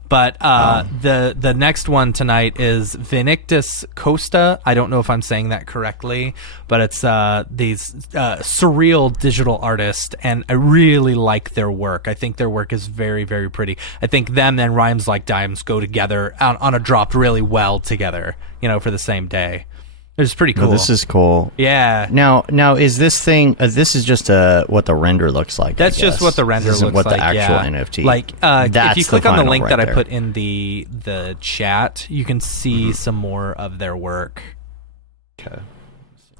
But the next one tonight is Venictus Costa. I don't know if I'm saying that correctly, but it's these surreal digital artists, and I really like their work. I think their work is very, very pretty. I think them and Rhymes Like Dimes go together on a drop really well together, you know, for the same day. It's pretty cool. Oh, this is cool. Yeah. Now is this thing? This is just what the render looks like. That's just what the render this looks what like. the actual yeah. NFT. Like, if you click on the link that I there. put in the chat, you can see some more of their work. Okay.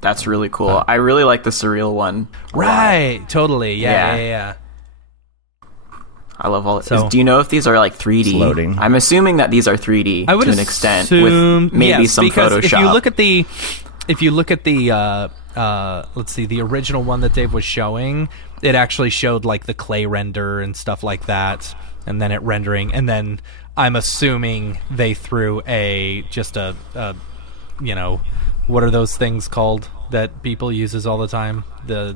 That's really cool. I really like the surreal one. Right. Totally. Yeah. I love all it. So- Do you know if these are like 3D? It's loading. I'm assuming that these are 3D I would to an extent, assume, with maybe yes, some because Photoshop. if you look at the let's see, the original one that Dave was showing, it actually showed like the clay render and stuff like that, and then it rendering, and then I'm assuming they threw just a you know, what are those things called that people uses all the time? The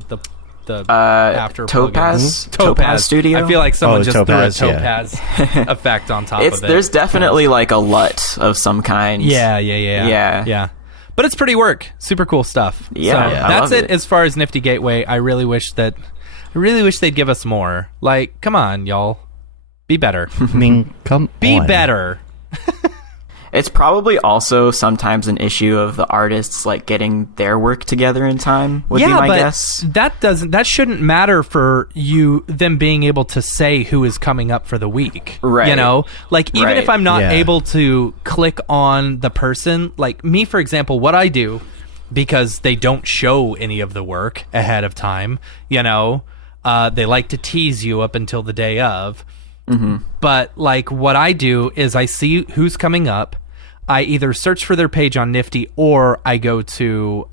after Topaz? plugins. Topaz Studio? I feel like someone just Topaz, threw a yeah. Topaz effect on top of it. There's definitely like a LUT of some kind. Yeah. But it's pretty work. Super cool stuff. Yeah, So I that's love it it. as far as Nifty Gateway. I really wish that I really wish they'd give us more. Like, come on, y'all. Be better. I mean, Be on. better. It's probably also sometimes an issue of the artists like getting their work together in time. Would be my guess. That shouldn't matter for them being able to say who is coming up for the week. Right. You know, like even Right. if I'm not Yeah. able to click on the person, like me, for example, what I do, because they don't show any of the work ahead of time, you know, they like to tease you up until the day of. Mm-hmm. But like what I do is I see who's coming up. I either search for their page on Nifty or I go to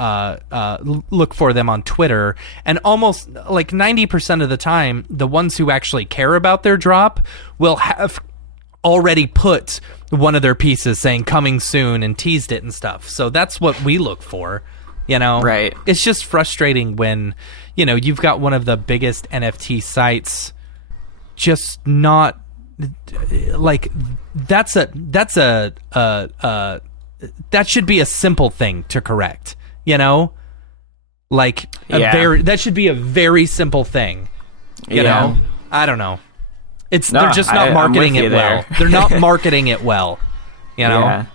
look for them on Twitter. And almost like 90% of the time, the ones who actually care about their drop will have already put one of their pieces saying coming soon and teased it and stuff. So that's what we look for, you know? Right. It's just frustrating when, you know, you've got one of the biggest NFT sites just not like that should be a simple thing to correct, you know, like that should be a very simple thing, you know. I don't know, they're just not marketing it well. They're not marketing it well, you know. Yeah.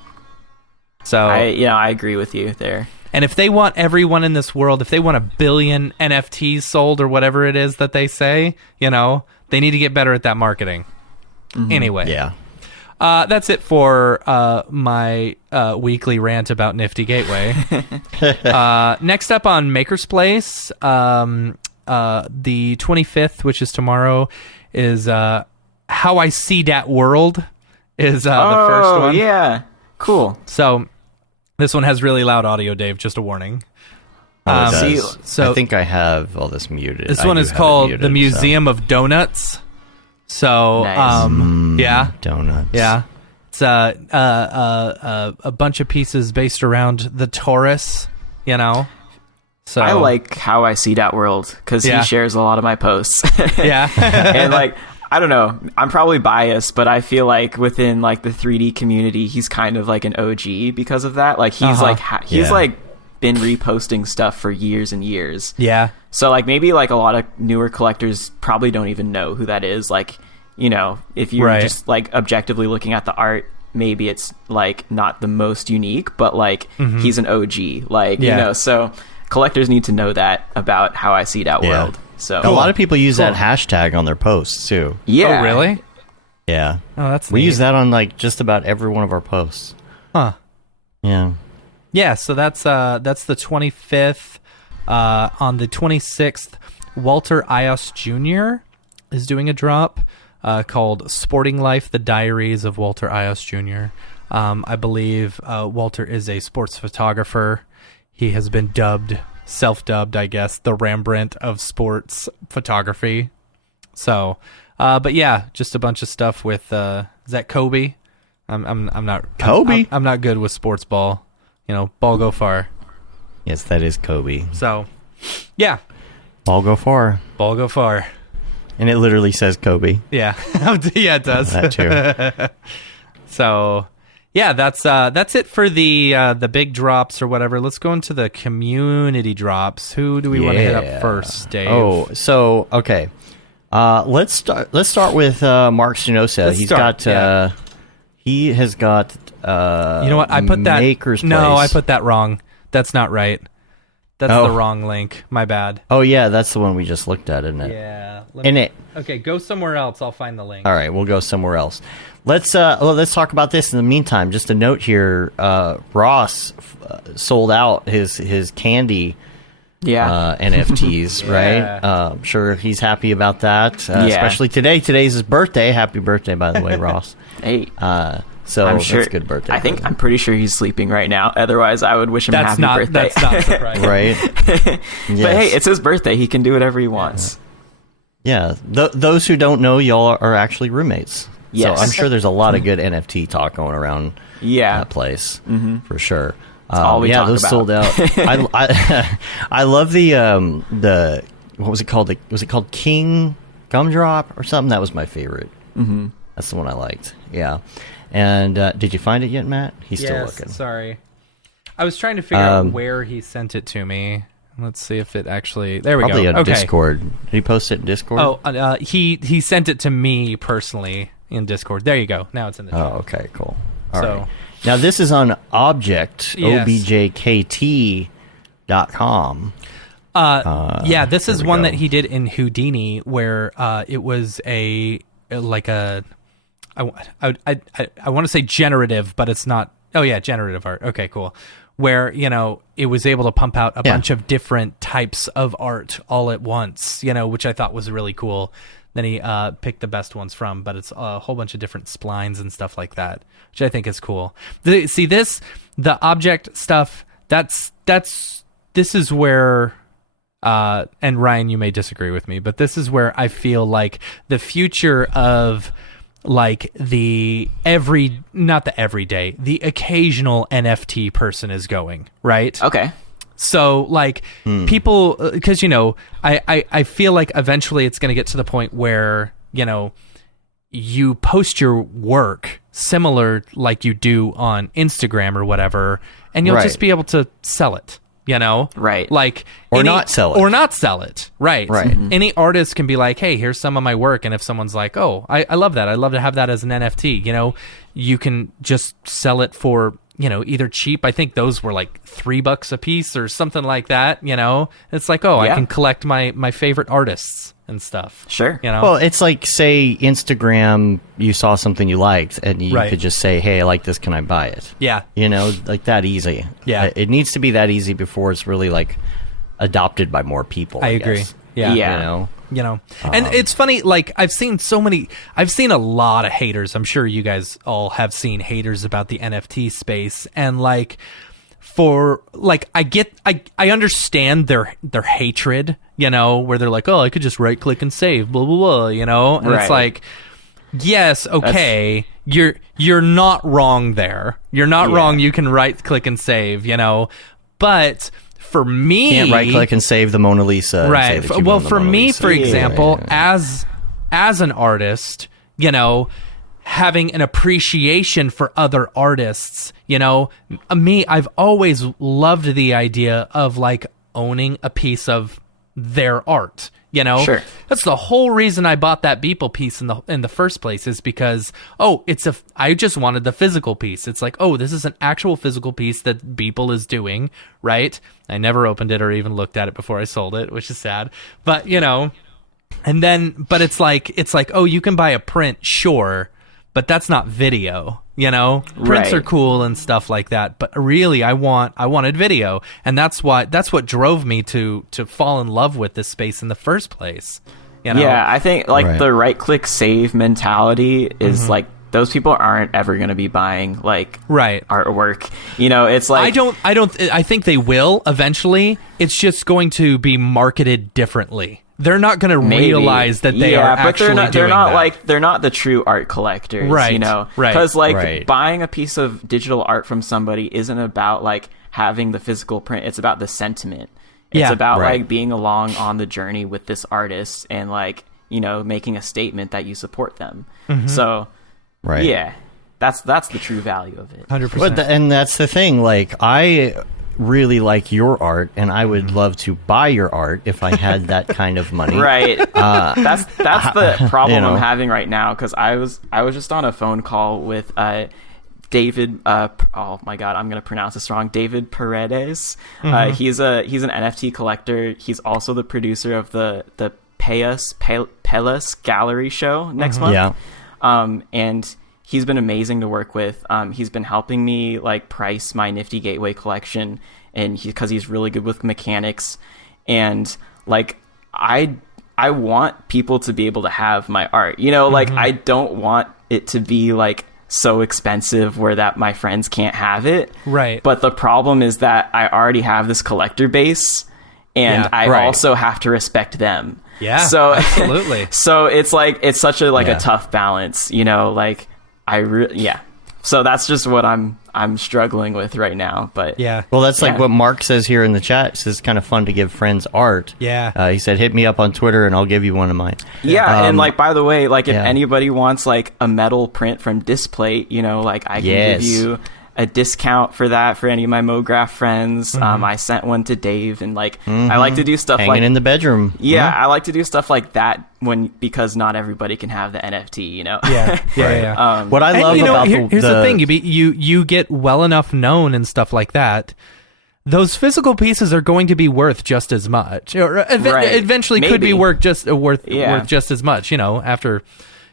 So I agree with you there. And if they want everyone in this world, if they want 1 billion NFTs sold or whatever it is that they say, you know, they need to get better at that marketing. Anyway, Yeah. that's it for my weekly rant about Nifty Gateway. Next up on Maker's Place, the 25th, which is tomorrow, is How I See Dat World is the first one. Yeah, cool. So this one has really loud audio, Dave. Just a warning. Oh, it does. so- I think I have all this muted. This I one do is have it called muted, The Museum of Donuts. So, Nice. yeah. Donuts. Yeah, it's a bunch of pieces based around the Taurus, you know. So I like How I See That World because Yeah. he shares a lot of my posts. yeah, And like, I don't know, I'm probably biased, but I feel like within like the 3D community, he's kind of like an OG because of that. Like he's Yeah. like been reposting stuff for years and years. yeah, So like maybe like a lot of newer collectors probably don't even know who that is. Like, you know, if you're Right. just like objectively looking at the art, maybe it's like not the most unique, but like he's an OG. Like, Yeah. you know, so collectors need to know that about How I See That Yeah. World. So A lot of people use that hashtag on their posts too. yeah. Oh, really? Yeah. Oh, that's We neat. use that on like just about every one of our posts. Huh? Yeah. Yeah. So that's the 25th. On the 26th, Walter Ios Jr. is doing a drop called "Sporting Life: The Diaries of Walter Ios Jr." I believe Walter is a sports photographer. He has been self-dubbed, I guess, the Rembrandt of sports photography. So, but yeah, just a bunch of stuff with is that Kobe? I'm not Kobe? I'm not good with sports ball. You know, ball go far. Yes, that is Kobe. So, yeah, Ball go far. ball go far. And it literally says Kobe. Yeah, yeah, it does. That too. So, yeah, that's it for the big drops or whatever. Let's go into the community drops. Who do we want to hit up first, Dave? Oh, so okay. Let's start with Mark Stenosa. He has got you know what? I put that. Maker's Place. No, I put that wrong. That's not right. That's Oh. the wrong link. My bad. Oh yeah, that's the one we just looked at, isn't it? Yeah. Okay, go somewhere else. I'll find the link. All right, we'll go somewhere else. Let's talk about this in the meantime. Just a note here: Ross sold out his candy NFTs, right? I'm sure he's happy about that, especially today. Today's his birthday. Happy birthday, by the way, Ross. Hey. So I'm sure, that's a good birthday. I'm pretty sure he's sleeping right now. Otherwise, I would wish him happy birthday. That's not surprising. Right? But hey, it's his birthday. He can do whatever he wants. Yeah. Those who don't know, y'all are actually roommates. Yes. So I'm sure there's a lot of good NFT talk going around that place for sure. all we talk those about. sold out. I love the what was it called? Was it called King Gumdrop or something? That was my favorite. Mm-hmm. That's the one I liked. Yeah. And did you find it yet, Matt? He's still looking. Sorry. I was trying to figure out where he sent it to me. Let's see if it actually. There we Probably go. on Okay. Discord. Did he post it in Discord? Oh, he sent it to me personally in Discord. There you go. Now it's in the chat. Oh, okay, cool. All So- right. Now this is on Object, Yes. objkt.com. Yeah, this is we one go. that he did in Houdini, where it was I want to say generative, but it's not. Oh yeah, generative art. Okay, cool. Where it was able to pump out a bunch of different types of art all at once. Which I thought was really cool. Then he picked the best ones from, but it's a whole bunch of different splines and stuff like that, which I think is cool. The object stuff. This is where. And Ryan, you may disagree with me, but this is where I feel like the future of like the occasional NFT person is going, right? Okay. So like people, because I feel like eventually it's going to get to the point where you post your work similar like you do on Instagram or whatever, and you'll just be able to sell it. Right. Like Or not sell it. Or not sell it. Right. Right. Mhm. Any artist can be like, hey, here's some of my work. And if someone's like, oh, I love that. I'd love to have that as an NFT, you can just sell it for, either cheap. I think those were like $3 a piece or something like that. It's like, I can collect my favorite artists and stuff. Sure. Well, it's like, say, Instagram, you saw something you liked, and you Right. could just say, hey, I like this, can I buy it? Yeah. Like that easy. Yeah. It needs to be that easy before it's really, like, adopted by more people, I agree. guess. Yeah. Yeah. And it's funny, like I've seen a lot of haters. I'm sure you guys all have seen haters about the NFT space, and like I understand their hatred, where they're like, oh, I could just right click and save, blah blah blah, and Right. it's like, yes, okay, you're not wrong there. You're not wrong. You can right click and save, but for me, Can't right click and save the Mona Lisa. and say right. that you Well, won the for Mona me, Lisa. for example, Yeah. as an artist, having an appreciation for other artists, I've always loved the idea of like owning a piece of their art. Sure. That's the whole reason I bought that Beeple piece in the first place, is because I just wanted the physical piece. It's like, oh, this is an actual physical piece that Beeple is doing, right? I never opened it or even looked at it before I sold it, which is sad. But but it's like, oh, you can buy a print, sure, but that's not video. Prints Right. are cool and stuff like that, but really I wanted video, and that's what drove me to fall in love with this space in the first place. Yeah, I think like Right. the right click save mentality is like those people aren't ever going to be buying like Right. artwork. It's like I think they will eventually. It's just going to be marketed differently. They're not going to maybe. realize that they are but actually they're not that. like they're not the true art collectors, Right, right, because like right. buying a piece of digital art from somebody isn't about like having the physical print. It's about the sentiment. It's Yeah. about Right. like being along on the journey with this artist and like making a statement that you support them. Mm-hmm. So Right. yeah, that's the true value of it. 100%. And that's the thing. Like, I really like your art, and I would love to buy your art if I had that kind of money. Right. That's the problem You know. I'm having right now, because I was just on a phone call with David. Oh my God, I'm gonna pronounce this wrong. David Paredes. He's an NFT collector. He's also the producer of the Pelus Gallery show next month. Yeah. And he's been amazing to work with. He's been helping me like price my Nifty Gateway collection, and because he's really good with mechanics, and like I want people to be able to have my art. Like I don't want it to be like so expensive where that my friends can't have it. Right. But the problem is that I already have this collector base, and Yeah, I right. also have to respect them. Yeah, So absolutely. So it's like it's such a Yeah. a tough balance, like yeah. So that's just what I'm struggling with right now. But Yeah. Well, that's like Yeah. what Mark says here in the chat. It says it's kind of fun to give friends art. Yeah. He said, hit me up on Twitter and I'll give you one of mine. yeah, and like by the way, like if yeah. anybody wants like a metal print from Displate, like I can Yes. give you a discount for that for any of my Mograph friends. I sent one to Dave, and like I like to do stuff Hanging like in the bedroom. yeah, I like to do stuff like that because not everybody can have the NFT, you know. Yeah. What I love about here's the thing: you get well enough known and stuff like that. Those physical pieces are going to be worth just as much, or eventually could be worth just as much. You know, after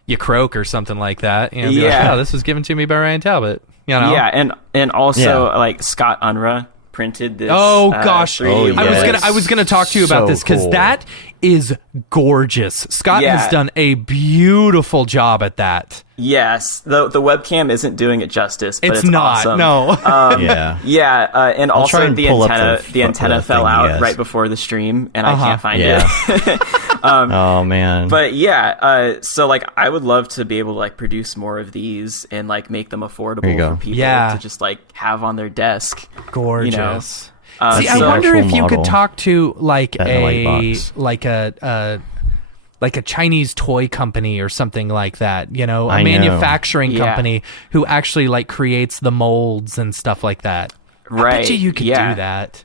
you croak or something like that. You know, be like, oh, this was given to me by Ryan Talbot. You know? Yeah, and also like Scott Unruh printed this. Oh gosh, 3D I was gonna talk to you about this because cool. that is gorgeous. Scott has done a beautiful job at that. Yes, the webcam isn't doing it justice, but it's not. awesome. No. And I'll also try and the pull up antenna the fell thing, out yes. right before the stream, and I can't find it. Oh man. But yeah, so like I would love to be able to like produce more of these and like make them affordable for people to just like have on their desk. Gorgeous. You know? See, I so- wonder if you model. could talk to like That a box. like a Chinese toy company or something like that, you know, a I know. manufacturing company who actually like creates the molds and stuff like that. Right. I bet you could do that.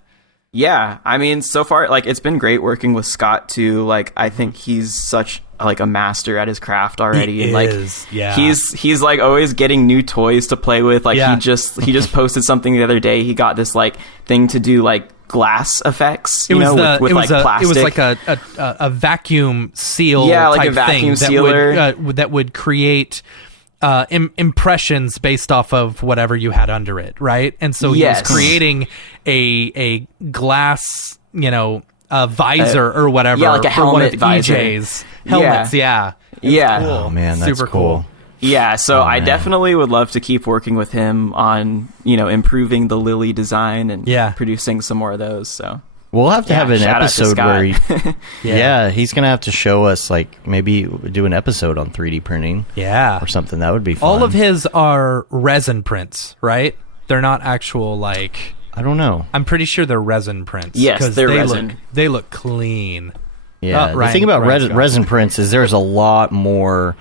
Yeah, I mean, so far, like, it's been great working with Scott too. Like, I think he's such like a master at his craft already, He and like, is, yeah. he's like always getting new toys to play with. Like, Yeah. he just posted something the other day. He got this like thing to do like glass effects, with plastic. It was like a vacuum seal, like type a vacuum thing sealer that would create impressions based off of whatever you had under it, right? And so he was creating a glass, a visor or whatever, like a for one of helmet visor. EJ's helmets. Yeah. Yeah. Cool. Oh man, that's super cool. Yeah, so I man. definitely would love to keep working with him on, improving the Lily design and producing some more of those. So We'll have to have an shout out to episode where Scott. he's gonna have to show us, like, maybe do an episode on 3D printing. Yeah. Or something. That would be fun. All of his are resin prints, right? They're not actual, like... I don't know. I'm pretty sure they're resin prints. Yes, 'cause they're they resin. They look clean. Yeah. The thing about resin prints is there's a lot more,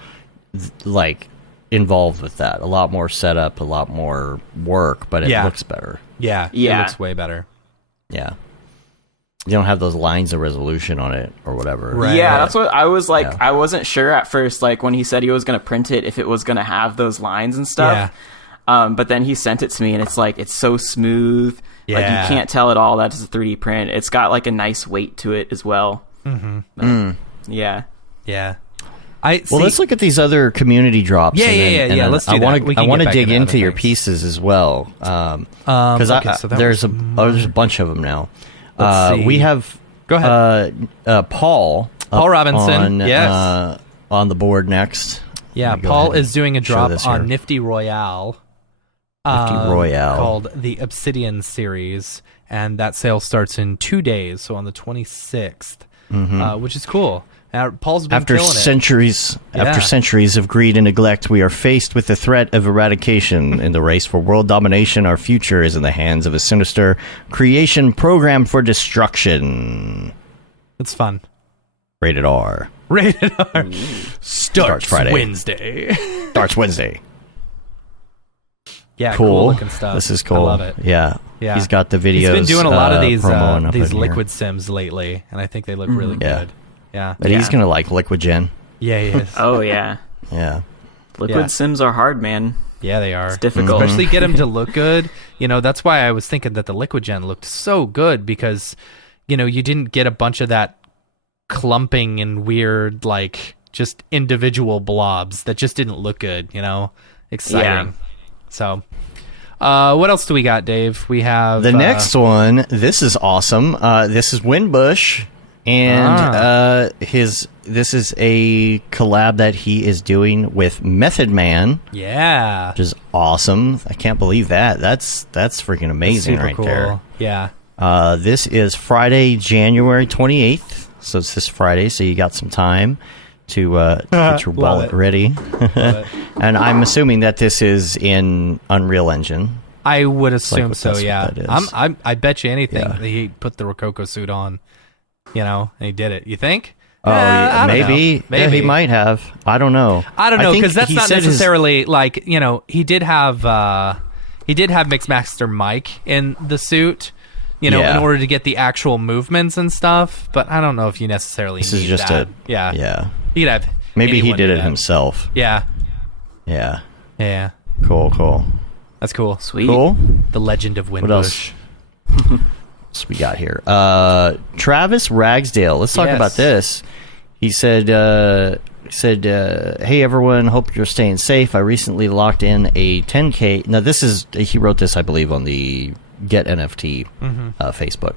like, involved with that. A lot more setup, a lot more work, but it looks better. Yeah. It looks way better. Yeah. You don't have those lines of resolution on it or whatever. Right. Yeah, that's what I was like. Yeah. I wasn't sure at first, like when he said he was going to print it, if it was going to have those lines and stuff. Yeah. But then he sent it to me, and it's like it's so smooth. Yeah. Like you can't tell at all that it's a 3D print. It's got like a nice weight to it as well. Mm-hmm. Yeah. Yeah. Well, let's look at these other community drops. Yeah. Let's do that. I want to dig into your pieces as well, because there's a bunch of them now. Let's see. We have Go ahead. Paul Robinson, on the board next. Yeah, Let me go Paul ahead and is doing a show drop this on here. Nifty Royale. Called the Obsidian Series, and that sale starts in 2 days, so on the 26th, which is cool. Paul's been killing it. After centuries of greed and neglect, we are faced with the threat of eradication. In the race for world domination, our future is in the hands of a sinister creation programmed for destruction. It's fun. Rated R. Rated R. Starts Friday. Wednesday. Starts Wednesday. Yeah, cool looking stuff. This is cool. I love it. Yeah. He's got the videos. He's been doing a lot of these promoing up in here. liquid sims lately, and I think they look really good. Yeah. But he's going to like Liquid Gen. Yeah, he is. Oh yeah. Yeah. Liquid sims are hard, man. Yeah, they are. It's difficult. Especially get them to look good. That's why I was thinking that the Liquid Gen looked so good because, you didn't get a bunch of that clumping and weird, like, just individual blobs that just didn't look good, Exciting. Yeah. So, what else do we got, Dave? We have... The next one, this is awesome. This is Windbush. And this is a collab that he is doing with Method Man. Yeah. Which is awesome. I can't believe that. That's freaking amazing right cool. there. Yeah. This is Friday, January 28th. So it's this Friday, so you got some time to get your wallet ready. And I'm assuming that this is in Unreal Engine. I would assume so, yeah. That is. I bet you anything that he put the Rococo suit on, and he did it. You think? Oh, yeah, maybe. Yeah, he might have. I don't know. I don't know, because that's not necessarily like, he did have He did have Mixmaster Mike in the suit, in order to get the actual movements and stuff. But I don't know if you necessarily This need is just that. yeah. You could have Maybe he anyone did do it that. himself. Yeah. Yeah. Yeah. Cool. That's cool. Sweet. Cool. The Legend of What else? Windbush. What else we got here? Travis Ragsdale. Let's talk Yes. about this. He said, hey everyone, hope you're staying safe. I recently locked in a 10K. Now he wrote this, I believe, on the Get NFT Facebook.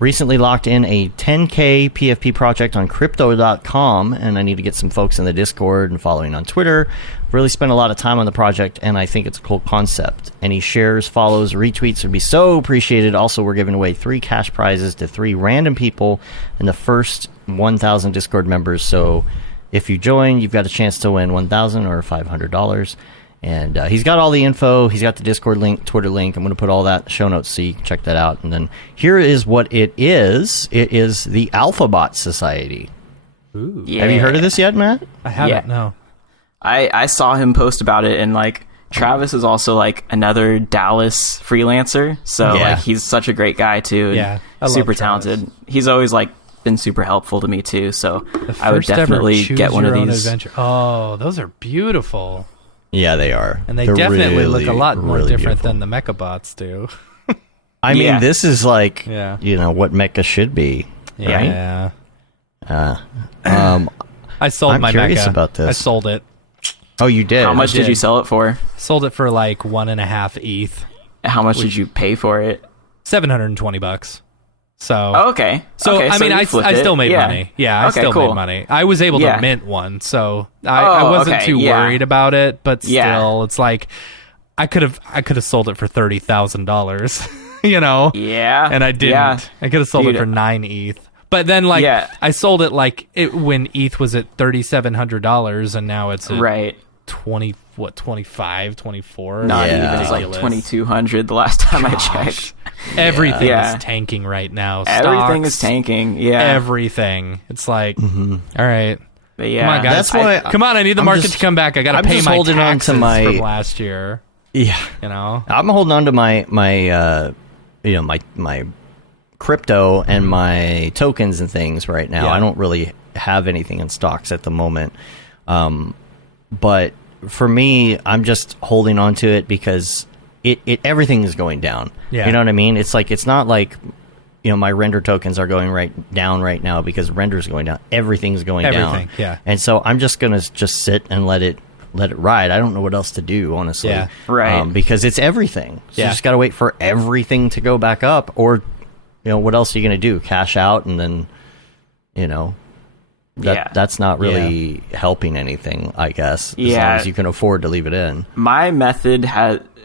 Recently locked in a 10K PFP project on crypto.com, and I need to get some folks in the Discord and following on Twitter. Really spent a lot of time on the project, and I think it's a cool concept. Any shares, follows, retweets would be so appreciated. Also, we're giving away 3 cash prizes to 3 random people in the first 1,000 Discord members. So if you join, you've got a chance to win $1,000 or $500. And he's got all the info. He's got the Discord link, Twitter link. I'm going to put all that in the show notes so you can check that out. And then here is what it is. It is the Alphabot Society. Ooh. Yeah. Have you heard of this yet, Matt? I haven't, Yeah. no. I saw him post about it, and like Travis is also like another Dallas freelancer, so Yeah. like he's such a great guy too. And Yeah, I love super Travis. talented. He's always like been super helpful to me too. So The I would first ever definitely Choose get one of Your Own these. Adventure. Oh, those are beautiful. Yeah, they are. And they They're definitely look really, a lot more really different beautiful. than the Mechabots do. I mean, Yeah. this is like, Yeah. what Mecha should be. Yeah. I sold I'm my curious Mecha. about this. I sold it. Oh, you did? How much did you sell it for? Sold it for like 1.5 ETH. How much did you pay for it? $720. So Oh, okay. So okay, I mean, you I flipped still it. made Yeah. money. Yeah, I Okay, still cool. made money. I was able to Yeah. mint one, so I wasn't okay, too yeah. worried about it. But still, Yeah. it's like I could have sold it for $30,000, Yeah. and I didn't. Yeah. I could have sold Dude. it for 9 ETH. But then, like, Yeah. I sold it like when ETH was at $3,700, and now it's at Right. 25, 24. Not Yeah. even. It's like Ridiculous. 2,200 the last time I checked. Everything Yeah. is tanking right now. Everything is Stocks, tanking. Yeah. Everything. It's like, all right. But yeah. Come on, guys. That's why Come on, I need the I'm market just- to come back. I got to I'm pay just my holding on to taxes my- from last year. Yeah. I'm holding on to my crypto and my tokens and things right now. Yeah. I don't really have anything in stocks at the moment. But for me, I'm just holding on to it because everything is going down. Yeah. You know what I mean? It's like, it's not like, my render tokens are going down right now because render's going down. Everything's going down. Everything, yeah. And so I'm just going to just sit and let it ride. I don't know what else to do, honestly. Yeah. Right. Because it's everything. So Yeah. you just got to wait for everything to go back up, or, what else are you going to do? Cash out and then, Yeah. that's not really helping anything, I guess, as long Yeah. as you can afford to leave it in. My method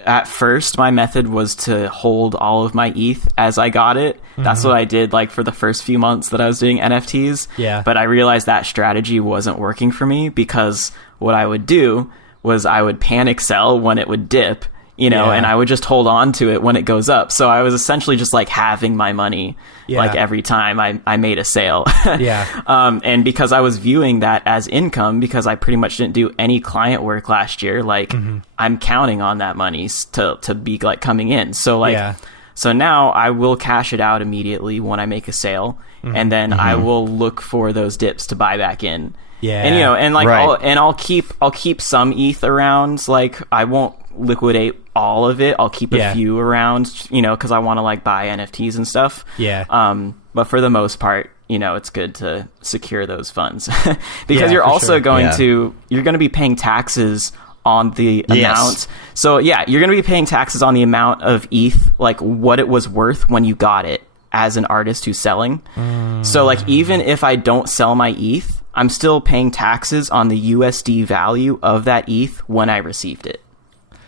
at first was to hold all of my ETH as I got it. That's what I did like for the first few months that I was doing NFTs. Yeah. But I realized that strategy wasn't working for me because what I would do was I would panic sell when it would dip, Yeah. and I would just hold on to it when it goes up. So I was essentially just like having my money like every time I made a sale. Yeah. And because I was viewing that as income, because I pretty much didn't do any client work last year, like I'm counting on that money to be like coming in. So like, Yeah. so now I will cash it out immediately when I make a sale, and then I will look for those dips to buy back in. Yeah. And and like Right. I'll keep some ETH around. Like I won't liquidate all of it. I'll keep a Yeah. few around, because I want to like buy NFTs and stuff. Yeah. But for the most part, it's good to secure those funds because Yeah, you're for also sure. going to be paying taxes on the Yes. amount. So yeah, you're going to be paying taxes on the amount of ETH, like what it was worth when you got it as an artist who's selling. So like even if I don't sell my ETH, I'm still paying taxes on the USD value of that ETH when I received it.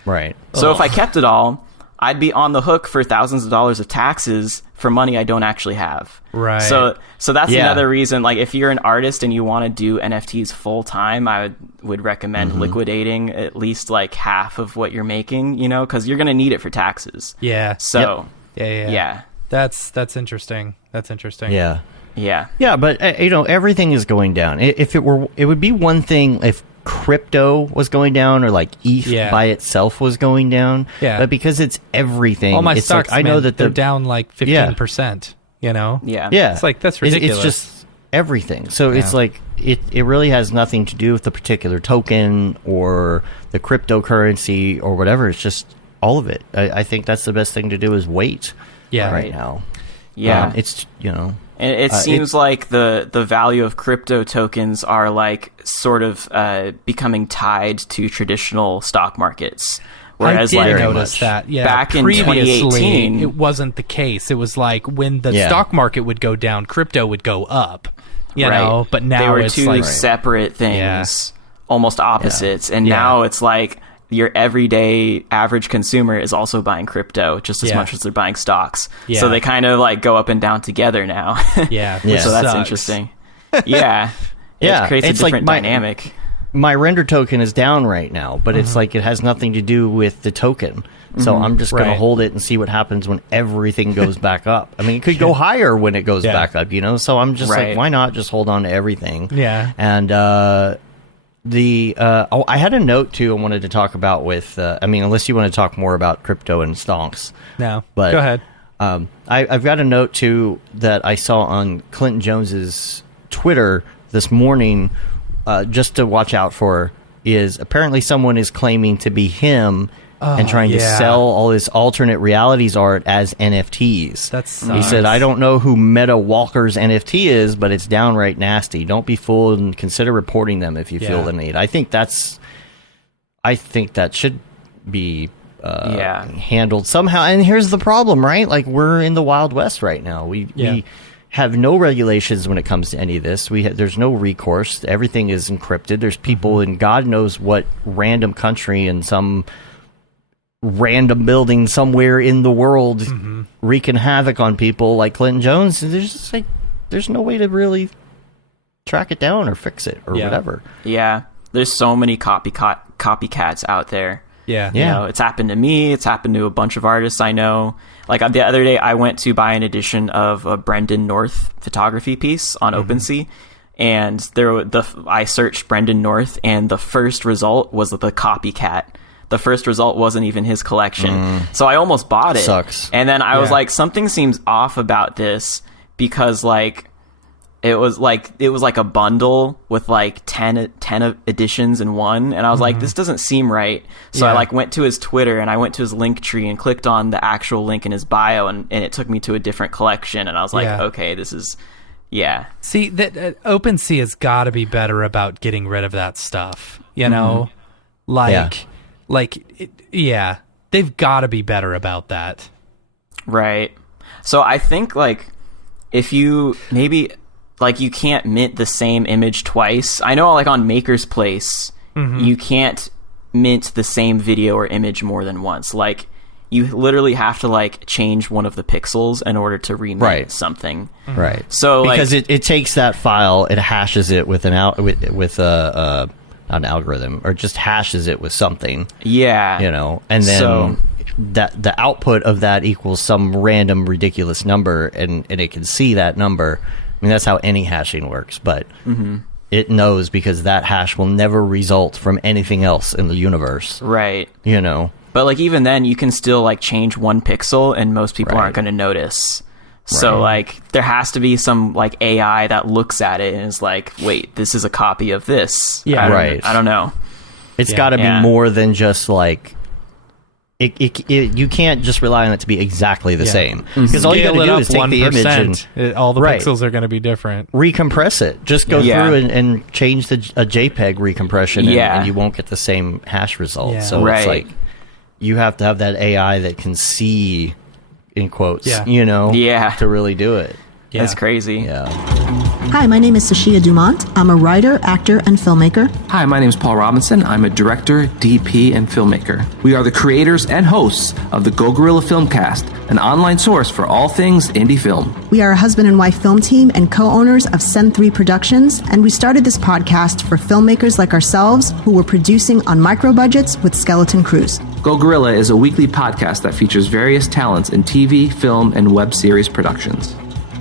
Right. So if I kept it all, I'd be on the hook for thousands of dollars of taxes for money I don't actually have. Right. So that's Yeah. another reason. Like if you're an artist and you want to do NFTs full time, I would recommend liquidating at least like half of what you're making. Because you're gonna need it for taxes. Yeah. So Yeah. That's interesting. That's interesting. Yeah. yeah. Yeah, but everything is going down. If it would be one thing if crypto was going down or like ETH Yeah. by itself was going down. Yeah. But because it's everything, All my it's stocks, like, I know man, that they're down like 15%. You know? Yeah. Yeah. It's like, that's It's ridiculous. just everything. So it's Yeah. like it really has nothing to do with the particular token or the cryptocurrency or whatever. It's just all of it. I think that's the best thing to do is wait. Yeah. Right now. Yeah. It's And it seems like the value of crypto tokens are like sort of becoming tied to traditional stock markets. Whereas I did like notice that. Yeah, back in previously, 2018, it wasn't the case. It was like when the Yeah. stock market would go down, crypto would go up. You right. know, but now they were it's two like separate things, almost opposites. And Yeah. now it's like your everyday average consumer is also buying crypto just as Yeah. much as they're buying stocks. Yeah. So they kind of like go up and down together now. yeah, Yeah. which So that's sucks. interesting. Yeah. Yeah, It creates it's a like different dynamic. my render token is down right now, but it's like it has nothing to do with the token. So I'm just going to Right. hold it and see what happens when everything goes back up. I mean, it could go higher when it goes Yeah. back up, you know? So I'm just Right. like, why not just hold on to everything? Yeah. And I had a note too I wanted to talk about with, I mean, unless you want to talk more about crypto and stonks. No, But, go ahead. I've got a note too that I saw on Clinton Jones's Twitter this morning, just to watch out for. Is apparently someone is claiming to be him and trying to yeah. sell all his alternate realities art as NFTs. That He sucks. said, "I don't know who Meta Walker's NFT is, but it's downright nasty. Don't be fooled and consider reporting them if you feel Yeah. the need." I think that should be handled somehow. And here's the problem, right? Like, we're in the Wild West right now. We have no regulations when it comes to any of this. There's no recourse. Everything is encrypted. There's people in God knows what random country in some random building somewhere in the world wreaking havoc on people like Clinton Jones. There's just like there's no way to really track it down or fix it or whatever. Yeah. There's so many copycats out there. Yeah. You know, it's happened to me. It's happened to a bunch of artists I know. Like the other day, I went to buy an edition of a Brendan North photography piece on OpenSea, and I searched Brendan North, and the first result was the copycat. The first result wasn't even his collection, so I almost bought it. Sucks. And then I was like, something seems off about this because like. It was like a bundle with like 10 editions in one, and I was like, this doesn't seem right. So I like went to his Twitter and I went to his link tree and clicked on the actual link in his bio, and it took me to a different collection, and I was like, okay, this is See, that OpenSea has got to be better about getting rid of that stuff. You know, they've got to be better about that. right. So I think like if you maybe. Like, you can't mint the same image twice. I know, like, on Maker's Place, you can't mint the same video or image more than once. Like, you literally have to, like, change one of the pixels in order to remint something. Right. So, because like, it takes that file, it hashes it with not an algorithm, or just hashes it with something. yeah. You know, and then that the output of that equals some random ridiculous number, and it can see that number. I mean, that's how any hashing works, but it knows because that hash will never result from anything else in the universe. Right. You know? But, like, even then, you can still, like, change one pixel, and most people Right. aren't going to notice. So, like, there has to be some, like, AI that looks at it and is like, wait, this is a copy of this. Yeah. I don't know. It's got to be more than just, like... you can't just rely on it to be exactly the same. Because all you got to do is take the image and... all the pixels are going to be different. Recompress it. Just go through and change a JPEG recompression, and you won't get the same hash result. Yeah. So it's like you have to have that AI that can see, in quotes, you know, to really do it. Yeah. That's crazy. Yeah. Hi, my name is Sashia Dumont. I'm a writer, actor, and filmmaker. Hi, my name is Paul Robinson. I'm a director, DP, and filmmaker. We are the creators and hosts of the Go Gorilla Filmcast, an online source for all things indie film. We are a husband and wife film team and co-owners of Send 3 Productions, and we started this podcast for filmmakers like ourselves who were producing on micro budgets with skeleton crews. Go Gorilla is a weekly podcast that features various talents in TV, film, and web series productions.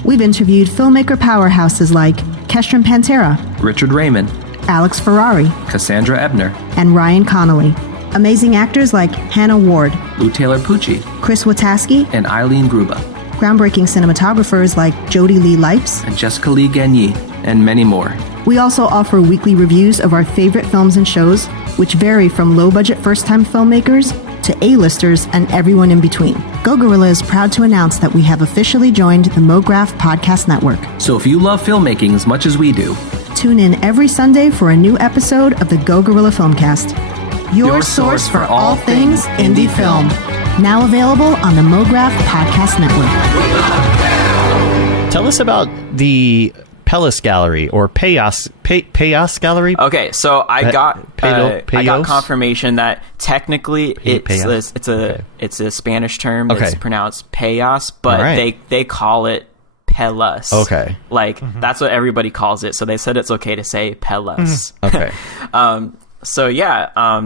We've interviewed filmmaker powerhouses like Kestrin Pantera, Richard Raymond, Alex Ferrari, Cassandra Ebner, and Ryan Connolly. Amazing actors like Hannah Ward, Lou Taylor Pucci, Chris Wataski, and Eileen Gruba, groundbreaking cinematographers like Jody Lee Lipes, and Jessica Lee Gagné, and many more. We also offer weekly reviews of our favorite films and shows, which vary from low-budget first-time filmmakers to A-listers and everyone in between. Go Gorilla is proud to announce that we have officially joined the Mograph Podcast Network. So if you love filmmaking as much as we do, Tune in every Sunday for a new episode of the Go Gorilla Filmcast, your source for all things indie film. Now available on the Mograph Podcast Network. Tell us about the Pellis Gallery or Payas Gallery. Okay, so I got Payos? confirmation that technically it's a Spanish term. Okay. It's pronounced Payas, but Right. they call it Pellis. Okay. Like that's what everybody calls it. So they said it's okay to say Pellis. Okay.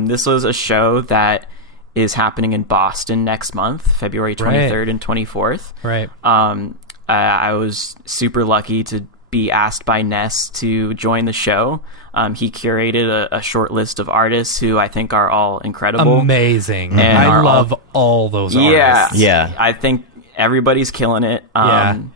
This was a show that is happening in Boston next month, February 23rd and 24th. Right. I was super lucky to be asked by Ness to join the show. He curated a short list of artists who I think are all incredible. Amazing. And I are love all those artists. Yeah. I think everybody's killing it. I'm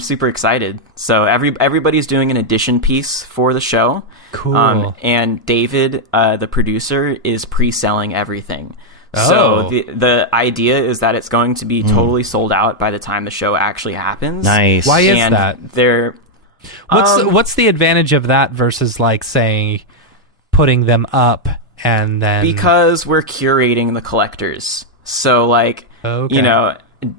super excited. So everybody's doing an edition piece for the show. Cool. And David, the producer, is pre-selling everything. Oh. So the idea is that it's going to be totally sold out by the time the show actually happens. Nice. Why is that? What's the advantage of that versus like saying putting them up and then because we're curating the collectors. So like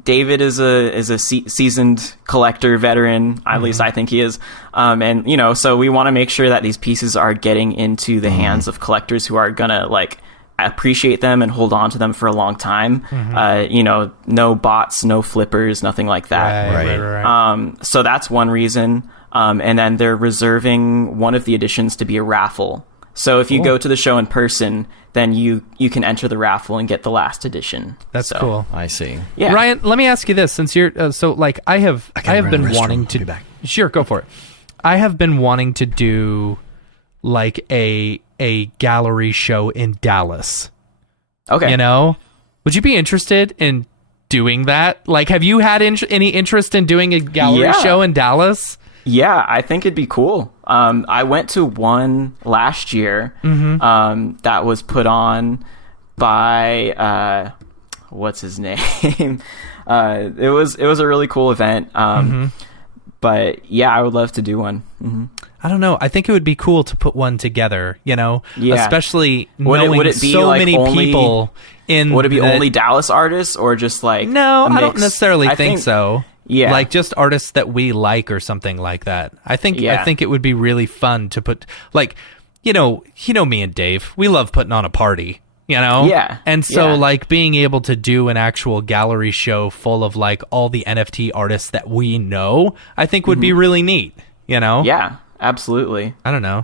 David is a seasoned collector veteran, at least I think he is. And so we want to make sure that these pieces are getting into the hands of collectors who are gonna like appreciate them and hold on to them for a long time. No bots, no flippers, nothing like that. Right. So that's one reason. And then they're reserving one of the editions to be a raffle. So if you go to the show in person, then you can enter the raffle and get the last edition. That's cool. I see. Yeah. Ryan, let me ask you this: since you're I have been wanting to. I'll be back. Sure, go for it. I have been wanting to do like a gallery show in Dallas. Okay. Would you be interested in doing that? Like, have you had any interest in doing a gallery show in Dallas? Yeah, I think it'd be cool. I went to one last year that was put on by what's his name? It was a really cool event. But yeah, I would love to do one. I don't know. I think it would be cool to put one together, especially knowing would it be so like many only, people in would it be only Dallas artists or just like No, a I don't mix? necessarily think so. Yeah. Like just artists that we like or something like that. I think it would be really fun to put like me and Dave. We love putting on a party, Yeah. And so like being able to do an actual gallery show full of like all the NFT artists that we know, I think would be really neat, Yeah, absolutely. I don't know.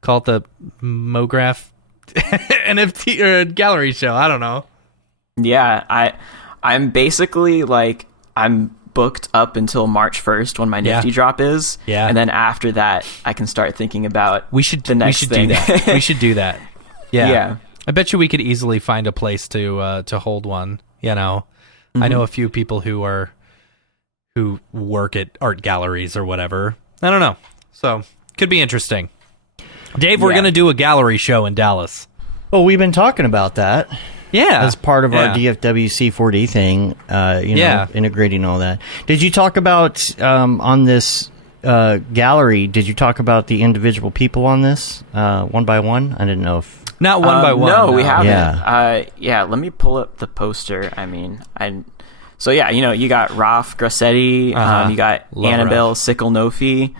Call it the Mograph NFT or gallery show. I don't know. Yeah, I'm basically like I'm booked up until March 1st when my Nifty drop is. Yeah. And then after that I can start thinking about We should the next thing. do that. We should do that. Yeah. Yeah. I bet you we could easily find a place to hold one, I know a few people who work at art galleries or whatever. I don't know. So, could be interesting. Dave, we're going to do a gallery show in Dallas. Well, we've been talking about that. Yeah. As part of our DFW C4d thing, integrating all that. Did you talk about, on this gallery, did you talk about the individual people on this, one by one? I didn't know if... Not one by one. No, we haven't. Yeah. Let me pull up the poster. So yeah, you got Raf Grassetti, you got Love Annabelle Raf. Sickle-Nofi,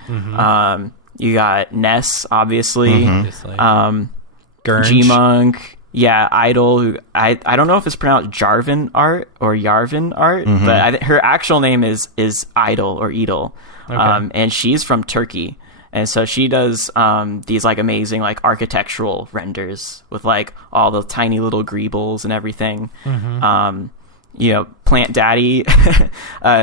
you got Ness, obviously, Gurnge. G-Monk, Idol, who I don't know if it's pronounced Jarvin Art or Yarvin Art, but her actual name is Idol or Idol, and she's from Turkey. And so she does these like amazing like architectural renders with like all the tiny little greebles and everything. plant daddy,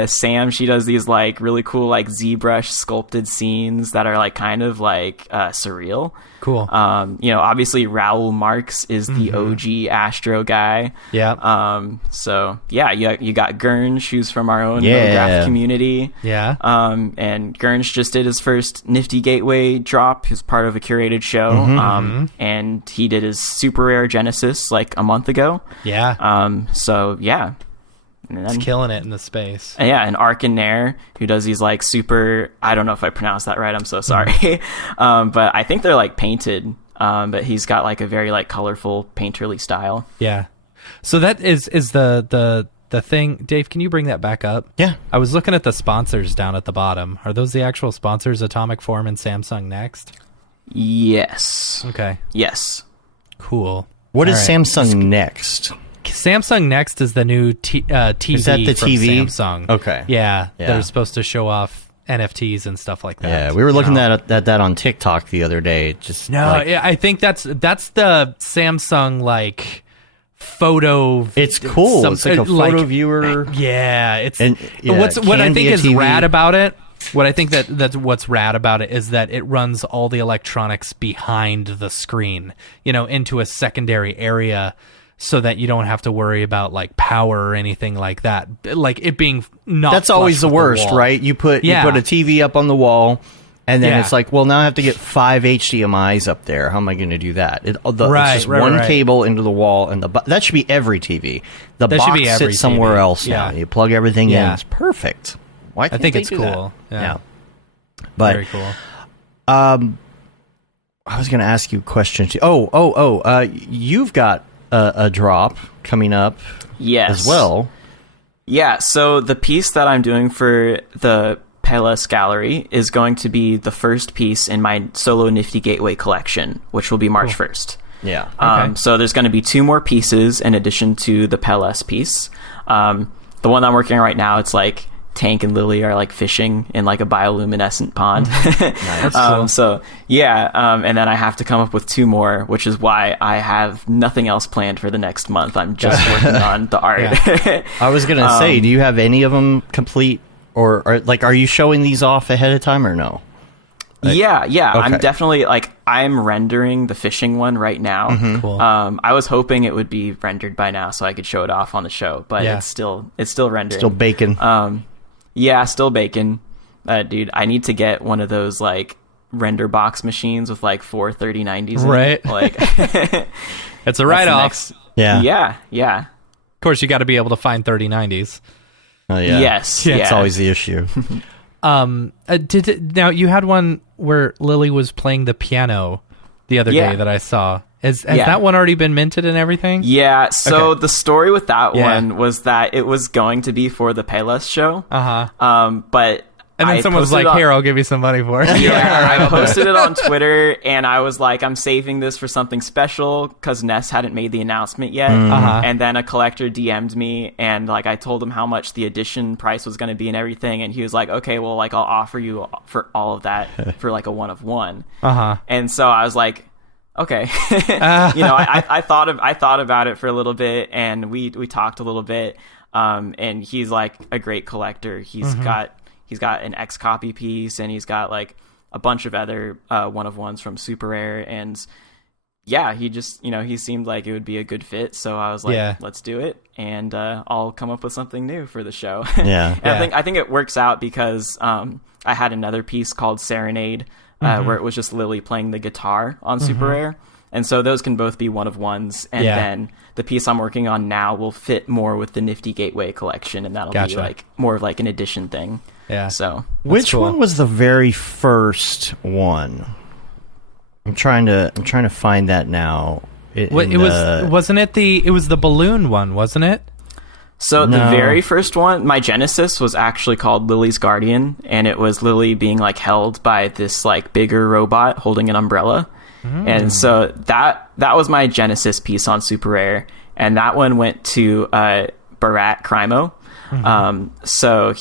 Sam, she does these like really cool like ZBrush sculpted scenes that are like kind of like surreal. Cool. Obviously Raoul Marx is the OG Astro guy. Yeah. So yeah, you got Gurns, who's from our own Mograph community. Yeah. And Gurns just did his first Nifty Gateway drop. He's part of a curated show. And he did his super rare Genesis like a month ago. Yeah. So yeah. And It's killing it in the space. Yeah, and Arcanair, who does these like super, I don't know if I pronounced that right, I'm so sorry. But I think they're like painted. But he's got like a very like colorful painterly style. Yeah. So that is the thing. Dave, can you bring that back up? Yeah. I was looking at the sponsors down at the bottom. Are those the actual sponsors, Atomic Form and Samsung Next? Yes. Okay. Yes. Cool. What All is right. Samsung Next? Samsung Next is the new TV Is that the from TV? Samsung. Okay. Yeah, Yeah. they're supposed to show off NFTs and stuff like that. Yeah, we were looking at that on TikTok the other day. Just No, like, yeah, I think that's the Samsung like photo. it's cool. It's like a photo viewer. Yeah, it's And, yeah, what can I be think a is TV. rad about it. What I think that's what's rad about it is that it runs all the electronics behind the screen, into a secondary area, so that you don't have to worry about like power or anything like that. Like it being not. That's always flush the with worst, wall. right? You put a TV up on the wall, and then Yeah. it's like, well, now I have to get 5 HDMI's up there. How am I going to do that? It's just one Right. cable into the wall, and that should be every TV. The That should box be every sits somewhere TV. else now. Yeah. You plug everything in. Yeah. It's perfect. Why? Can't think they it's do that? cool. Yeah. But Very cool. I was going to ask you a question too. You've got a drop coming up Yes. as well. Yeah, so the piece that I'm doing for the Pelas Gallery is going to be the first piece in my solo Nifty Gateway collection, which will be March 1st. Yeah. So there's going to be 2 more pieces in addition to the Pelas piece. The one I'm working on right now, it's like Tank and Lily are like fishing in like a bioluminescent pond. That's cool. So yeah, and then I have to come up with 2 more, which is why I have nothing else planned for the next month. I'm just working on the art. I was going to say, do you have any of them complete, or like, are you showing these off ahead of time or no? Yeah. Okay. I'm definitely like, I'm rendering the fishing one right now. Cool. I was hoping it would be rendered by now so I could show it off on the show, but Yeah. it's still rendering. Still bacon. Yeah, still bacon. Dude, I need to get one of those like render box machines with like 4 3090s in Right. it. Like It's a write-off. Yeah. Yeah. Of course, you got to be able to find 3090s. Oh, yeah. Yes. Yeah. It's always the issue. Now you had one where Lily was playing the piano the other Yeah. day that I saw. Has Yeah. that one already been minted and everything? Yeah, so Okay. the story with that Yeah. one was that it was going to be for the Payless show. But And then I someone was posted like, it on- "Here, I'll give you some money for it." Yeah, I posted it on Twitter, and I was like, I'm saving this for something special because Ness hadn't made the announcement yet. And then a collector DM'd me, and like I told him how much the edition price was going to be and everything, and he was like, okay, well, like I'll offer you for all of that for like a 1 of 1. And so I was like, okay. I thought about it for a little bit, and we talked a little bit. And he's like a great collector. He's got an X copy piece, and he's got like a bunch of other 1 of 1s from Super Rare, and yeah, he just he seemed like it would be a good fit. So I was like, Yeah. let's do it, and I'll come up with something new for the show. Yeah. And I think it works out because I had another piece called Serenade, where it was just Lily playing the guitar on Super Rare. And so those can both be 1 of 1s. And Yeah. then the piece I'm working on now will fit more with the Nifty Gateway collection. And that'll Gotcha. be like more of like an edition thing. Yeah. So Which cool. one was the very first one? I'm trying to find that now. Wasn't it the balloon one, wasn't it? the No. very first one, my Genesis, was actually called Lily's Guardian. And it was Lily being like held by this like bigger robot holding an umbrella. And so that was my Genesis piece on Super Rare. And that one went to Barat Crimo. So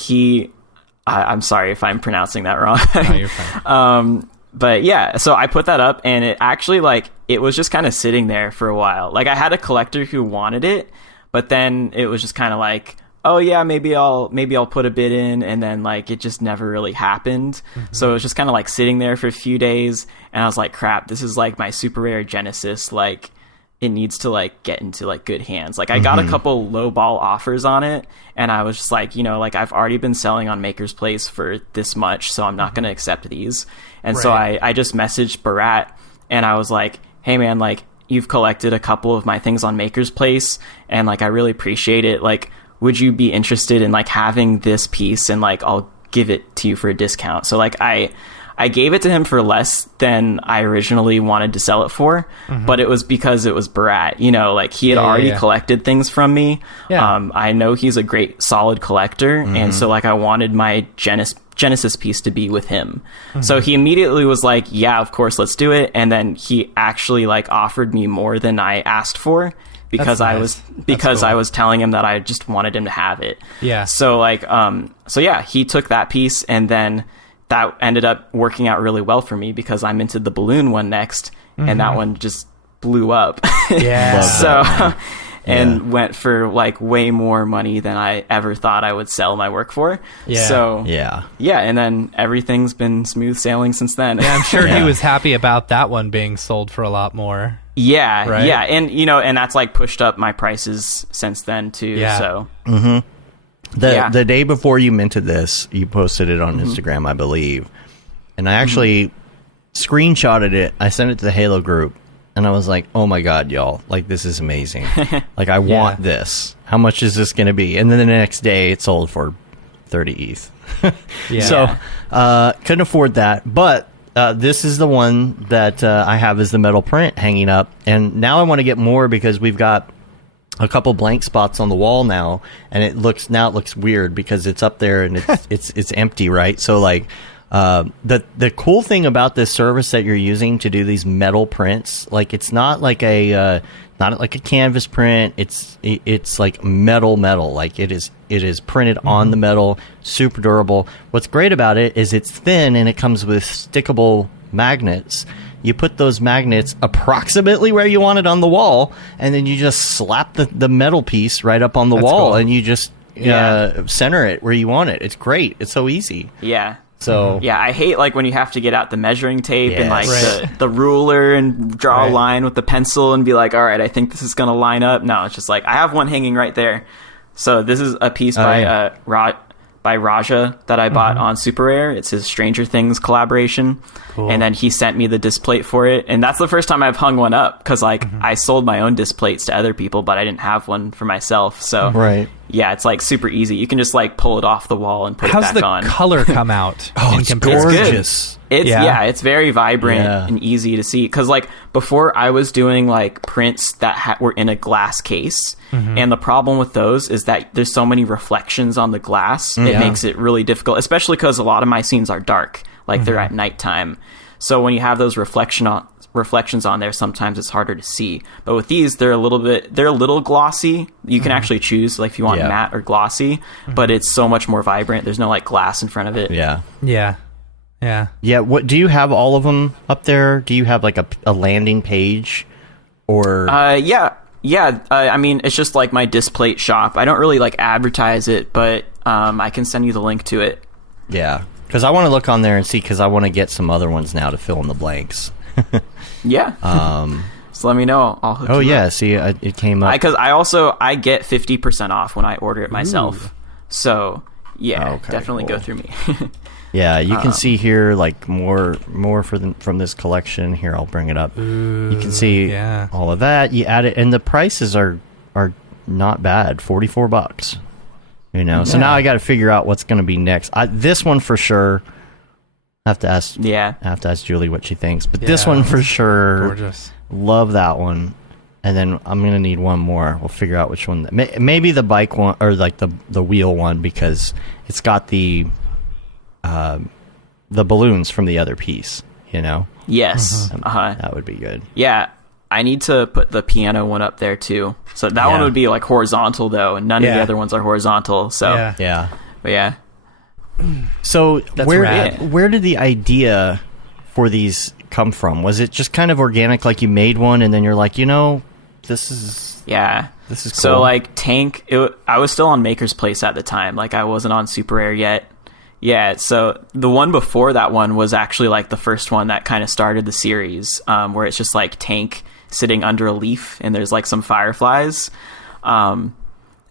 I'm sorry if I'm pronouncing that wrong. No, you're fine. But yeah, so I put that up, and it actually like it was just kind of sitting there for a while. Like I had a collector who wanted it, but then it was just kind of like, oh yeah, maybe I'll put a bid in, and then like it just never really happened. So it was just kind of like sitting there for a few days, and I was like, crap, this is like my super rare Genesis, like it needs to like get into like good hands. Like I got a couple lowball offers on it, and I was just like, like I've already been selling on Maker's Place for this much, so I'm not going to accept these. And so I just messaged Barat, and I was like, hey man, like you've collected a couple of my things on Maker's Place, and like I really appreciate it. Like, would you be interested in like having this piece, and like I'll give it to you for a discount. So like I gave it to him for less than I originally wanted to sell it for, but it was because it was Barat. Like he had already collected things from me. Yeah. I know he's a great solid collector, and so like I wanted my Genesis piece to be with him. So he immediately was like, yeah, of course, let's do it. And then he actually like offered me more than I asked for, because I was telling him that I just wanted him to have it. Yeah. So like so yeah, he took that piece, and then that ended up working out really well for me, because I minted the balloon one next, and that one just blew up. Yeah. So and went for like way more money than I ever thought I would sell my work for. Yeah. So yeah, and then everything's been smooth sailing since then. Yeah, I'm sure he was happy about that one being sold for a lot more. Yeah, right? Yeah, and and that's like pushed up my prices since then too. Yeah. So the day before you minted this, you posted it on Instagram, I believe, and I actually screenshotted it. I sent it to the Halo group, and I was like, "Oh my god, y'all! Like this is amazing! Like I want this. How much is this going to be?" And then the next day, it sold for 30 ETH. So couldn't afford that, but. This is the one that I have as the metal print hanging up, and now I want to get more because we've got a couple blank spots on the wall now, and it looks weird because it's up there and it's empty, right? So like the cool thing about this service that you're using to do these metal prints, like it's not like a canvas print. It's like metal, like it is printed on the metal, super durable. What's great about it is it's thin, and it comes with stickable magnets. You put those magnets approximately where you want it on the wall, and then you just slap the metal piece right up on the wall, and you just center it where you want it. It's great. It's so easy. Yeah. So yeah, I hate like when you have to get out the measuring tape and like the ruler and draw a line with the pencil and be like, all right, I think this is going to line up. No, it's just like, I have one hanging right there. So this is a piece by Raja that I bought on Super Rare. It's his Stranger Things collaboration. Cool. And then he sent me the disc plate for it. And that's the first time I've hung one up, because like I sold my own disc plates to other people, but I didn't have one for myself. So yeah, it's like super easy. You can just like pull it off the wall and put it back on. How's the color come out? It's gorgeous. It's very vibrant and easy to see. Because like before, I was doing like prints that were in a glass case, and the problem with those is that there's so many reflections on the glass. It makes it really difficult, especially because a lot of my scenes are dark, like they're at nighttime. So when you have those reflections on there, sometimes it's harder to see. But with these, they're a little glossy. You can actually choose like if you want matte or glossy, but it's so much more vibrant. There's no like glass in front of it. Yeah. What do you have all of them up there? Do you have like a landing page or? I mean, it's just like my displate shop. I don't really like advertise it, but I can send you the link to it. Yeah, because I want to look on there and see, because I want to get some other ones now to fill in the blanks. So let me know. I'll hook you up. See, it came up because I get 50% off when I order it myself. So definitely go through me. Yeah, you can see here like more from this collection. Here, I'll bring it up. You can see all of that. You add it, and the prices are not bad. $44. So now I got to figure out what's going to be next. This one for sure. I have to ask Julie what she thinks, but this one for sure. Gorgeous. Love that one. And then I'm going to need one more. We'll figure out which one. Maybe the bike one, or like the wheel one, because it's got the balloons from the other piece, Yes. That would be good. Yeah. I need to put the piano one up there too. So that one would be like horizontal though, and none of the other ones are horizontal. So but yeah. So where did the idea for these come from? Was it just kind of organic, like you made one and then you're like, this is This is cool. So like Tank, I was still on Maker's Place at the time. Like I wasn't on Super Rare yet. Yeah, so the one before that one was actually like the first one that kind of started the series, where it's just like Tank sitting under a leaf and there's like some fireflies.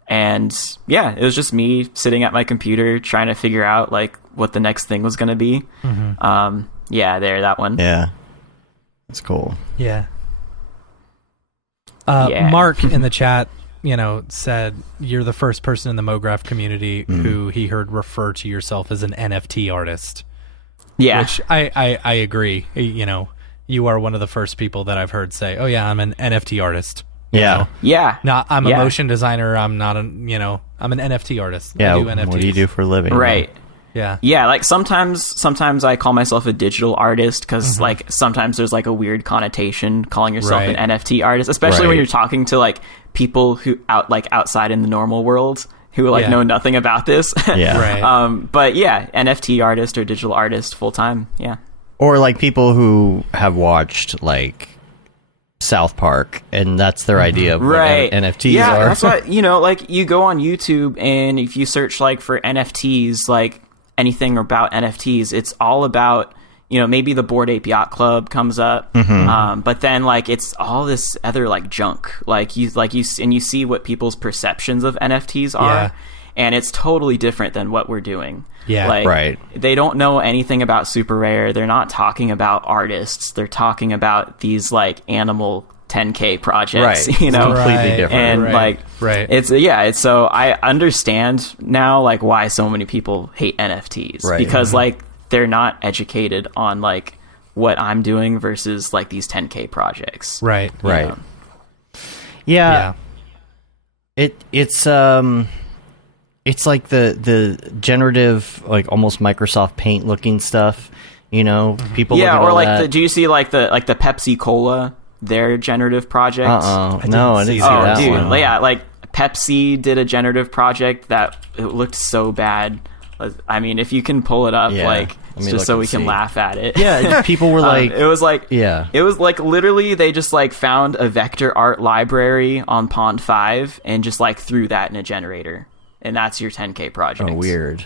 And yeah, it was just me sitting at my computer trying to figure out like what the next thing was going to be. Yeah, that one. Yeah. That's cool. Yeah. Yeah. Mark in the chat, said you're the first person in the Mograph community who he heard refer to yourself as an NFT artist. Yeah. Which I agree. You are one of the first people that I've heard say, "Oh yeah, I'm an NFT artist." Yeah. Yeah. Not I'm a motion designer. I'm not I'm an NFT artist. Yeah. I do NFTs. What do you do for a living? Right. Yeah. Yeah, like sometimes I call myself a digital artist because like sometimes there's like a weird connotation calling yourself Right. an NFT artist, especially when Right. you're talking to like people who outside in the normal world who like Yeah. know nothing about this. Yeah. Right. But yeah, NFT artist or digital artist full time. Yeah. Or like people who have watched like South Park, and that's their idea of what Right. NFTs yeah, are. that's what, like you go on YouTube and if you search like for NFTs, like anything about NFTs, it's all about, maybe the Bored Ape Yacht Club comes up. But then like it's all this other like junk. You see what people's perceptions of NFTs are. Yeah. And it's totally different than what we're doing. Yeah. Like, Right. They don't know anything about Super Rare. They're not talking about artists. They're talking about these like animal 10K projects, Right. you know? Completely Right. different. And Right. like, Right. it's so I understand now like why so many people hate NFTs Right. because like they're not educated on like what I'm doing versus like these 10K projects. Right. you Right. know? Yeah. It's like the generative, like almost Microsoft Paint looking stuff. People. Yeah, look at or all like that. do you see like the Pepsi Cola, their generative project? No, I didn't see Oh, that dude, one. yeah, like Pepsi did a generative project that it looked so bad. I mean, if you can pull it up, Yeah. like Let me just look so and we can see. laugh at it. Yeah, people were like, it was like, yeah. it was like literally they just like found a vector art library on Pond 5 and just like threw that in a generator, and that's your 10K project. Oh, weird.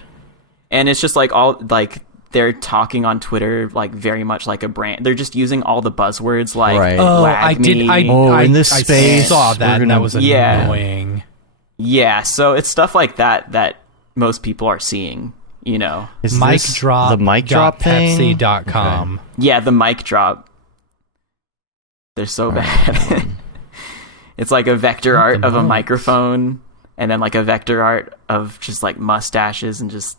And it's just like all like they're talking on Twitter like very much like a brand. They're just using all the buzzwords like Right. Oh, lag I did. me. In this I space, saw we're that, and gonna- that was Yeah. annoying. Yeah, so it's stuff like that most people are seeing, Is Mic this drop. the mic drop thing? Pepsi.com. Yeah, the mic drop. They're so bad. It's like a vector art of a microphone and then like a vector art of just like mustaches and just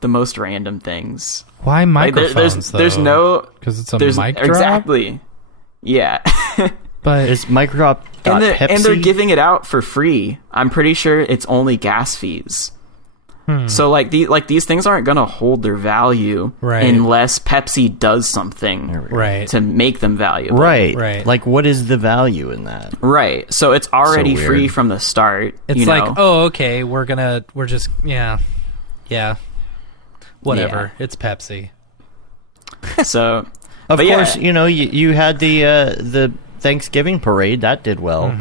the most random things. Why Like, microphones? there's no because it's a there's mic drop. exactly. Yeah. But Is microdrop and Pepsi? they're giving it out for free. I'm pretty sure it's only gas fees. So like these things aren't gonna hold their value Right. unless Pepsi does something right. to make them valuable. Right. Right. Like, what is the value in that? Right. So it's already So free weird. from the start. It's you like, know? oh, okay, we're just whatever. It's Pepsi. So Of but course, yeah. you had the Thanksgiving parade that did well.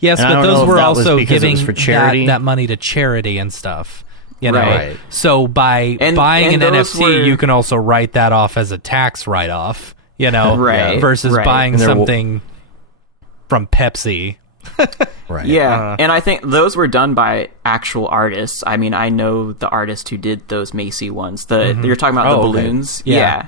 Yes, And I but don't know those if were that was also because it was giving for charity. that money to charity and stuff. You know, Right. so by And- buying and an those NFT, were- you can also write that off as a tax write-off. You know, Right, versus right. buying And there w- something from Pepsi. Right. Yeah, and I think those were done by actual artists. I mean, I know the artist who did those Macy ones. You're talking about Oh, the okay. balloons. Yeah.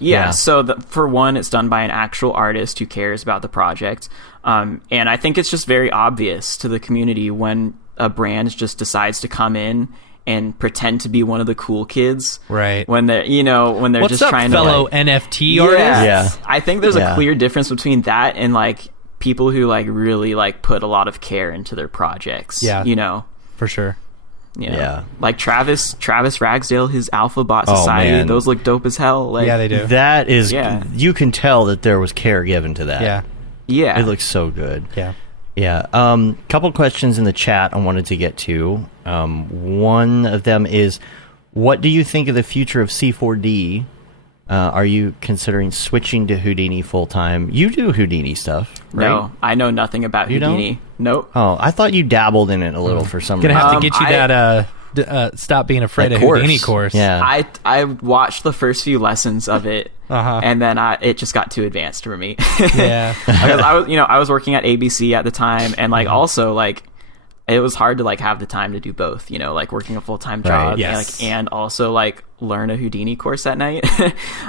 Yeah. So for one, it's done by an actual artist who cares about the project. And I think it's just very obvious to the community when a brand just decides to come in and pretend to be one of the cool kids. Right. When they're, when they're What's just up, trying fellow to like, NFT artists? Yeah. I think there's Yeah. a clear difference between that and like people who like really like put a lot of care into their projects. Yeah. Yeah. For sure. Yeah. Like Travis Ragsdale, his Alphabot Society, man. those look dope as hell. Like, Yeah, they do. That is, Yeah. you can tell that there was care given to that. Yeah. yeah. It looks so good. Yeah. Yeah. Couple questions in the chat I wanted to get to. One of them is, what do you think of the future of C4d? Are you considering switching to Houdini full time? You do Houdini stuff, right? No, I know nothing about You Houdini. don't? Nope. Oh, I thought you dabbled in it a little for some Gonna reason. have to get you that Stop Being Afraid That of course. Houdini course. Yeah. I watched the first few lessons of it, and then it just got too advanced for me. Yeah. Because I was working at ABC at the time, and like also like it was hard to like have the time to do both. Like working a full-time job, Right. Yes. and also like learn a Houdini course at night.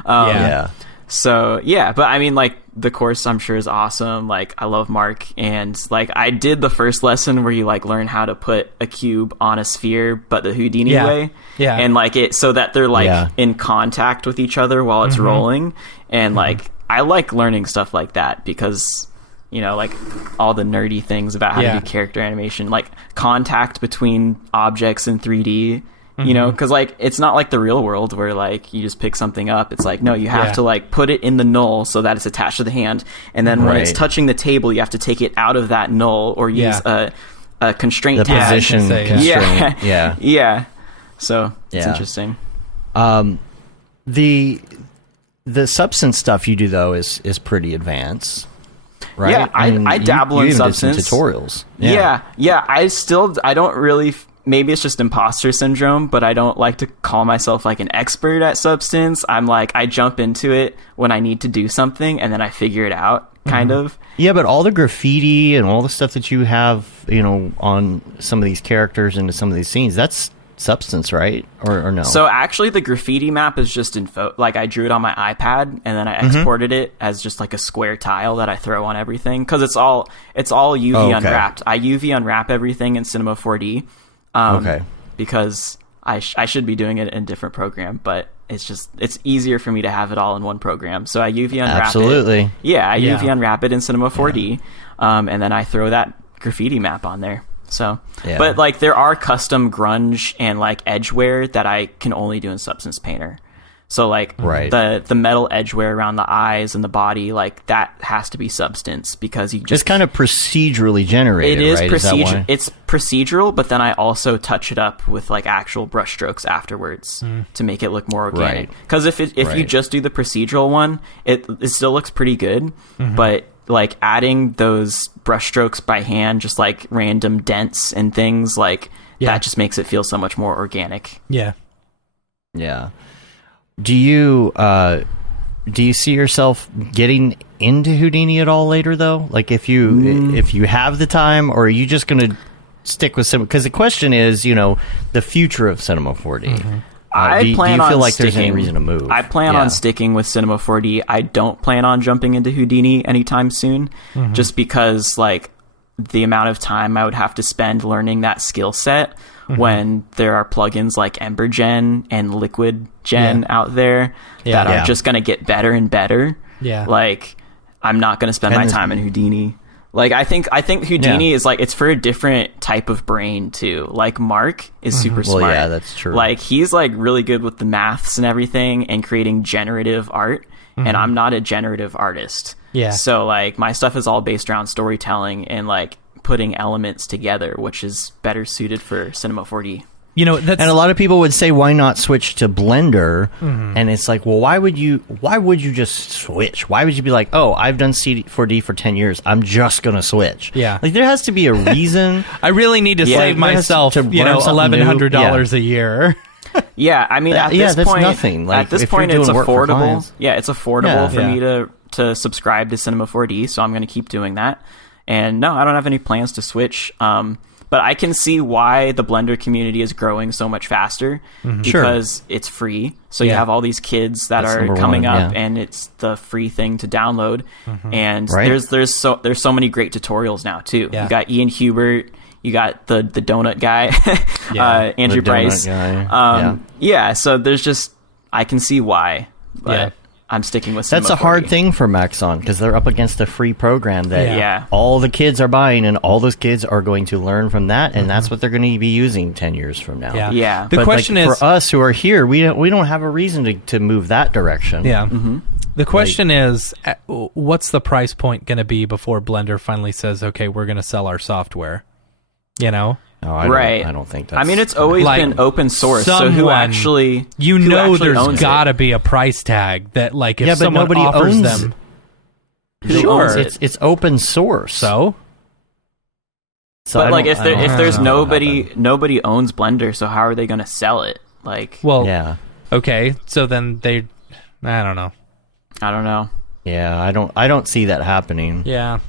Yeah. So yeah, but I mean, like the course I'm sure is awesome. Like I love Mark, and like I did the first lesson where you like learn how to put a cube on a sphere, but the Houdini way. Yeah. And like it so that they're like Yeah. in contact with each other while it's rolling. And like I like learning stuff like that because like all the nerdy things about how to do character animation, like contact between objects in 3D. Because like it's not like the real world where like you just pick something up. It's like no, you have to like put it in the null so that it's attached to the hand, and then when it's Right. touching the table, you have to take it out of that null or use a constraint The tag. position say, constraint. Yeah. Yeah. So it's Yeah. interesting. The substance stuff you do though is pretty advanced, right? Yeah, I dabble in you even substance. did some tutorials. Yeah. I don't really. Maybe it's just imposter syndrome, but I don't like to call myself like an expert at substance. I'm like, I jump into it when I need to do something, and then I figure it out, kind of. Yeah, but all the graffiti and all the stuff that you have, on some of these characters and some of these scenes, that's substance, right? Or no? So actually, the graffiti map is just like I drew it on my iPad, and then I exported it as just like a square tile that I throw on everything because it's all UV Okay. unwrapped. I UV unwrap everything in Cinema 4D. Okay. Because I should be doing it in a different program, but it's easier for me to have it all in one program. So I UV unwrap Absolutely. it. Yeah, I UV Yeah. unwrap it in Cinema 4D, and then I throw that graffiti map on there. So, but like there are custom grunge and like edgeware that I can only do in Substance Painter. So like Right. the metal edgeware around the eyes and the body, like that has to be substance because you It's just kind of procedurally generated, it is right? Is that why? It's procedural, but then I also touch it up with like actual brushstrokes afterwards to make it look more organic. Right. Because if you Right. just do the procedural one, it still looks pretty good, but like adding those brushstrokes by hand, just like random dents and things, like that just makes it feel so much more organic. Yeah. Yeah. Do you see yourself getting into Houdini at all later though? Like if you have the time, or are you just going to stick with cinema? Because the question is, the future of Cinema 4D. I do you plan feel on like there's any sticking- reason to move? I plan Yeah. on sticking with Cinema 4D. I don't plan on jumping into Houdini anytime soon, just because like the amount of time I would have to spend learning that skill set when there are plugins like EmberGen and LiquidGen out there that Yeah. are just going to get better and better. Yeah. Like I'm not going to spend And my this- time in Houdini. Like I think Houdini is like it's for a different type of brain too. Like Mark is super Well, smart. yeah, that's true. Like he's like really good with the maths and everything and creating generative art, and I'm not a generative artist. Yeah. So like my stuff is all based around storytelling and like putting elements together, which is better suited for Cinema 4D. That's And a lot of people would say, why not switch to Blender? And it's like, well, why would you just switch? Why would you be like, oh, I've done CD4D for 10 years. I'm just going to switch. Yeah. Like there has to be a reason. I really need to save there has myself, to learn something new. $1,100 a year. Yeah, I mean, at Yeah, this that's point, nothing. Like, at this if you're point, it's doing work for affordable. clients. Yeah, it's affordable Yeah. for Yeah. me to subscribe to Cinema 4D, so I'm going to keep doing that. And no, I don't have any plans to switch. But I can see why the Blender community is growing so much faster because it's free. So you Yeah. have all these kids that That's are number coming one, up, yeah. and it's the free thing to download. And Right. there's so many great tutorials now too. Yeah. You got Ian Hubert. You got the donut guy, Yeah. Andrew The donut Price. guy. Yeah, so there's just I can see why, but Yeah. I'm sticking with That's Cinema a hard 4D. thing for Maxon because they're up against a free program that Yeah. all the kids are buying, and all those kids are going to learn from that, and that's what they're going to be using 10 years from now. Yeah. Yeah. The But question like, is, for us who are here, we don't have a reason to move that direction. yeah. The question is, what's the price point going to be before Blender finally says, okay, we're going to sell our software? No, I don't think that's... I mean, it's always Like, been open source. So someone- who actually... You who know, actually there's owns got to it? be a price tag that, like, if Yeah, but someone nobody offers owns them. Who Sure. owns it? It's open source. So So But I like, don't- if I don't there's know what nobody happened. owns Blender, so how are they going to sell it? Like, well, Yeah. okay. So then I don't know. I don't know. Yeah, I don't see that happening. Yeah.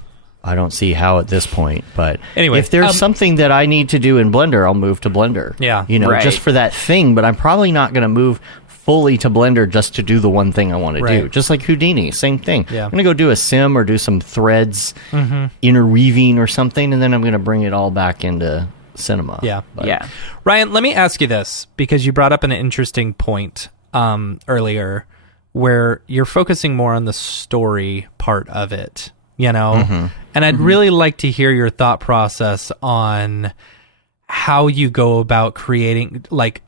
I don't see how at this point, but Anyway, if there's something that I need to do in Blender, I'll move to Blender. Yeah. You know, Right. just for that thing, but I'm probably not going to move fully to Blender just to do the one thing I want to do. Right. Just like Houdini, same thing. Yeah. I'm going to go do a sim or do some threads, interweaving or something, and then I'm going to bring it all back into cinema. Yeah. But- Yeah. Ryan, let me ask you this, because you brought up an interesting point earlier where you're focusing more on the story part of it, you know? And I'd really like to hear your thought process on how you go about creating, like,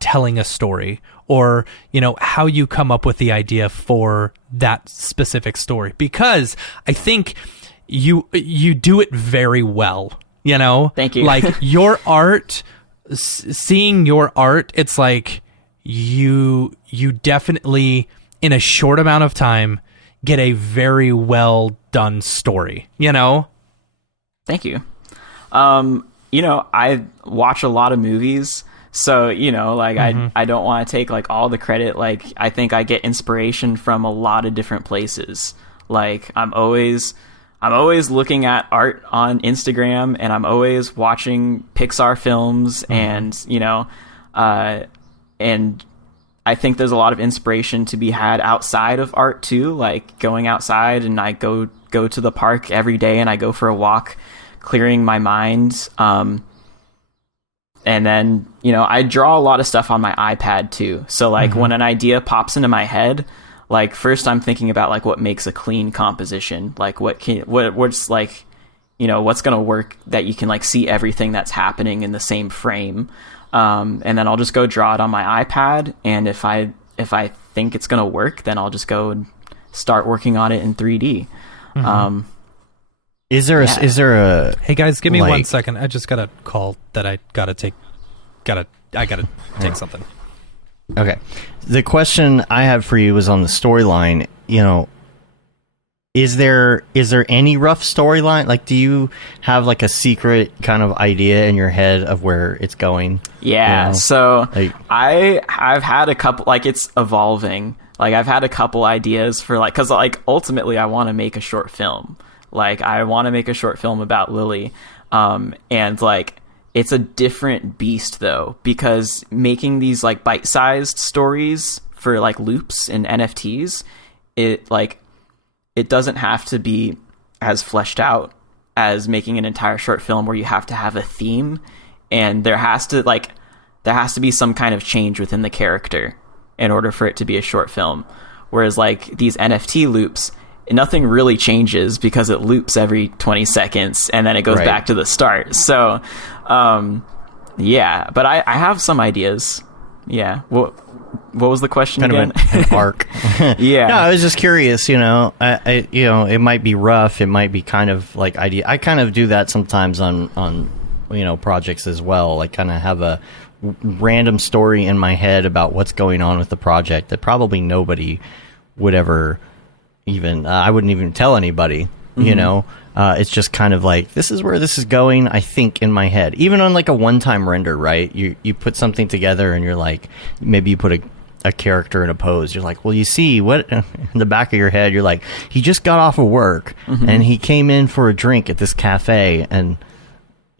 telling a story, or, you know, how you come up with the idea for that specific story, because I think you do it very well, you know? Thank you. Like, your art, seeing your art, it's like you definitely, in a short amount of time, get a very well done story, you know? Thank you. You know, I watch a lot of movies, so, you know, like, I don't want to take, like, all the credit. Like, I think I get inspiration from a lot of different places. Like, I'm always looking at art on Instagram, and I'm always watching Pixar films, and, you know, and I think there's a lot of inspiration to be had outside of art too, like going outside, and I go to the park every day, and I go for a walk, clearing my mind. And then, you know, I draw a lot of stuff on my iPad too. So like when an idea pops into my head, like first I'm thinking about like what makes a clean composition, like what's like, you know, what's going to work that you can like see everything that's happening in the same frame. And then I'll just go draw it on my iPad. And if I think it's going to work, then I'll just go and start working on it in 3D. Is there a Hey guys, give me Like- 1 second. I just got a call that I gotta take something. Okay. The question I have for you is on the storyline. You know, is there any rough storyline? Like, do you have like a secret kind of idea in your head of where it's going? Yeah. You know? So Like- I've had a couple, like it's evolving. Like I've had a couple ideas for like, cause like ultimately I want to make a short film. Like I want to make a short film about Lily. And like, it's a different beast though, because making these like bite-sized stories for like loops and NFTs, it doesn't have to be as fleshed out as making an entire short film where you have to have a theme, and there has to be some kind of change within the character in order for it to be a short film. Whereas like these NFT loops, nothing really changes because it loops every 20 seconds and then it goes Right. back to the start. So, yeah, but I have some ideas. Yeah. What was the question Kind again? of an arc. Yeah. No, I was just curious. You know, I you know, it might be rough. It might be kind of like idea. I kind of do that sometimes on you know, projects as well. Like, kind of have a random story in my head about what's going on with the project that probably nobody would ever even. I wouldn't even tell anybody. You know, it's just kind of like, this is where this is going, I think, in my head. Even on like a one-time render, right? You put something together and you're like, maybe you put a character in a pose. You're like, well, you see what in the back of your head, you're like, he just got off of work and he came in for a drink at this cafe, and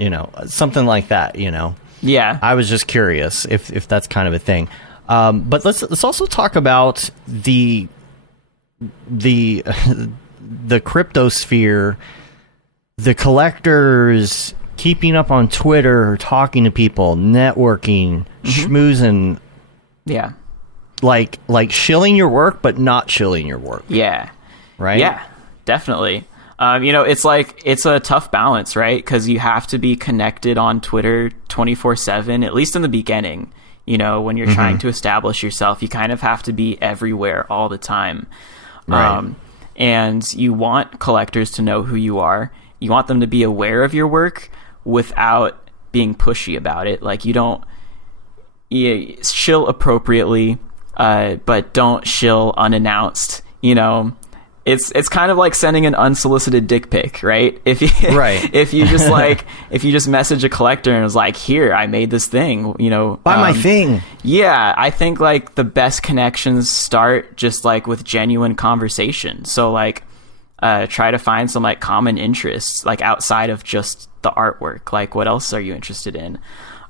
you know, something like that, you know. Yeah. I was just curious if that's kind of a thing. But let's also talk about the cryptosphere, the collectors, keeping up on Twitter, talking to people, networking, schmoozing, Yeah. like shilling your work, but not shilling your work, Yeah. right? Yeah, definitely. You know, it's like, it's a tough balance, right? Because you have to be connected on Twitter 24/7, at least in the beginning. You know, when you're trying to establish yourself, you kind of have to be everywhere all the time. Right. And you want collectors to know who you are. You want them to be aware of your work without being pushy about it. Like, you shill appropriately, but don't shill unannounced. You know, it's kind of like sending an unsolicited dick pic, right? If you if you just message a collector and was like, here, I made this thing, you know, buy my thing. Yeah, I think like the best connections start just like with genuine conversation. So like, try to find some like common interests, like outside of just the artwork. Like, what else are you interested in?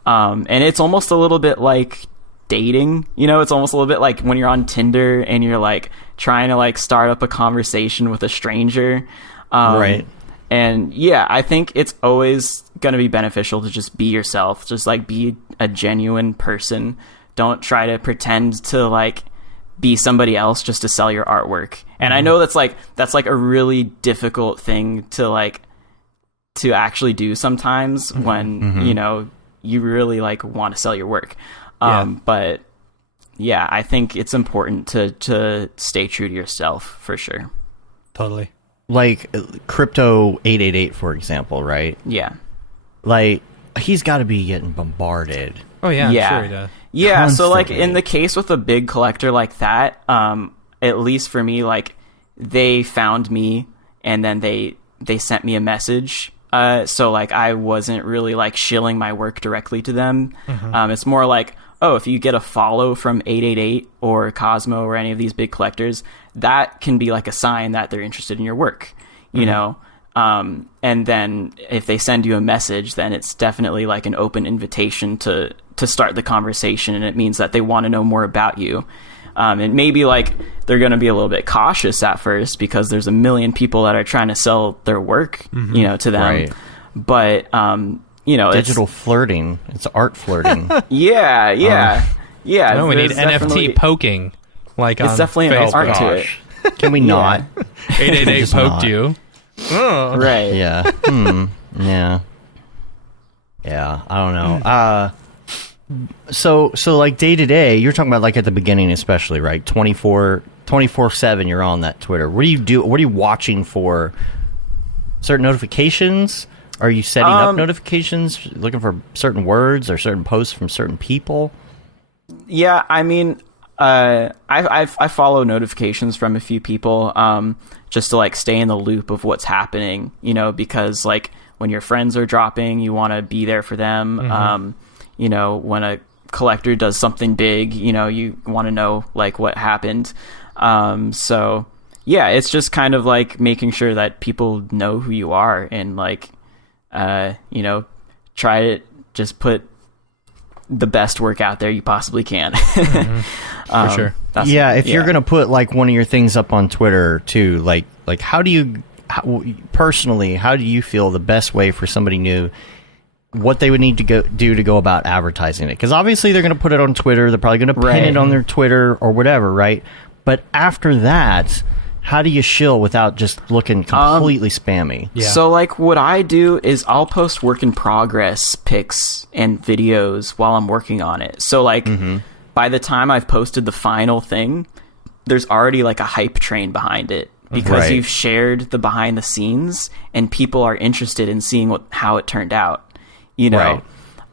And it's almost a little bit like dating, you know, it's almost a little bit like when you're on Tinder and you're like trying to like start up a conversation with a stranger. Right. And yeah, I think it's always going to be beneficial to just be yourself, just like be a genuine person. Don't try to pretend to like be somebody else just to sell your artwork. And I know that's like a really difficult thing to actually do sometimes when, you know, you really like want to sell your work. But yeah, I think it's important to stay true to yourself for sure. Totally. Like Crypto 888, for example, right? Yeah. Like, he's got to be getting bombarded. Oh yeah, I'm Yeah. sure he does. Yeah, so like Constantly. in the case with a big collector like that, at least for me, like they found me and then they sent me a message. So like I wasn't really like shilling my work directly to them. It's more like, oh, if you get a follow from 888 or Cosmo or any of these big collectors, that can be like a sign that they're interested in your work, you know? And then if they send you a message, then it's definitely like an open invitation to start the conversation, and it means that they want to know more about you. And maybe like they're going to be a little bit cautious at first because there's a million people that are trying to sell their work, you know, to them. Right. But, you know, Digital flirting. It's art flirting. yeah. No, we need there's NFT definitely- poking. Like It's on definitely an Facebook. art to it. Can we not? 888 Just poked not. you. Oh. Right. Yeah. Yeah. Yeah. I don't know. So like day to day, you're talking about like at the beginning, especially, right? 24/7, you're on that Twitter. What do you do? What are you watching for? Certain notifications? Are you setting up notifications, looking for certain words or certain posts from certain people? Yeah, I mean, I follow notifications from a few people, just to like stay in the loop of what's happening, you know, because like when your friends are dropping, you want to be there for them. You know, when a collector does something big, you know, you want to know like what happened. So yeah, it's just kind of like making sure that people know who you are and like, you know, try to just put the best work out there you possibly can. For sure. Yeah, if you're gonna put like one of your things up on Twitter too, like how do you feel the best way for somebody new, what they would need to go about advertising it? Because obviously they're gonna put it on Twitter, they're probably gonna pin it on their Twitter or whatever, right? But after that, how do you shill without just looking completely spammy? Yeah. So like what I do is I'll post work in progress pics and videos while I'm working on it. So like by the time I've posted the final thing, there's already like a hype train behind it because you've shared the behind the scenes and people are interested in seeing how it turned out, you know?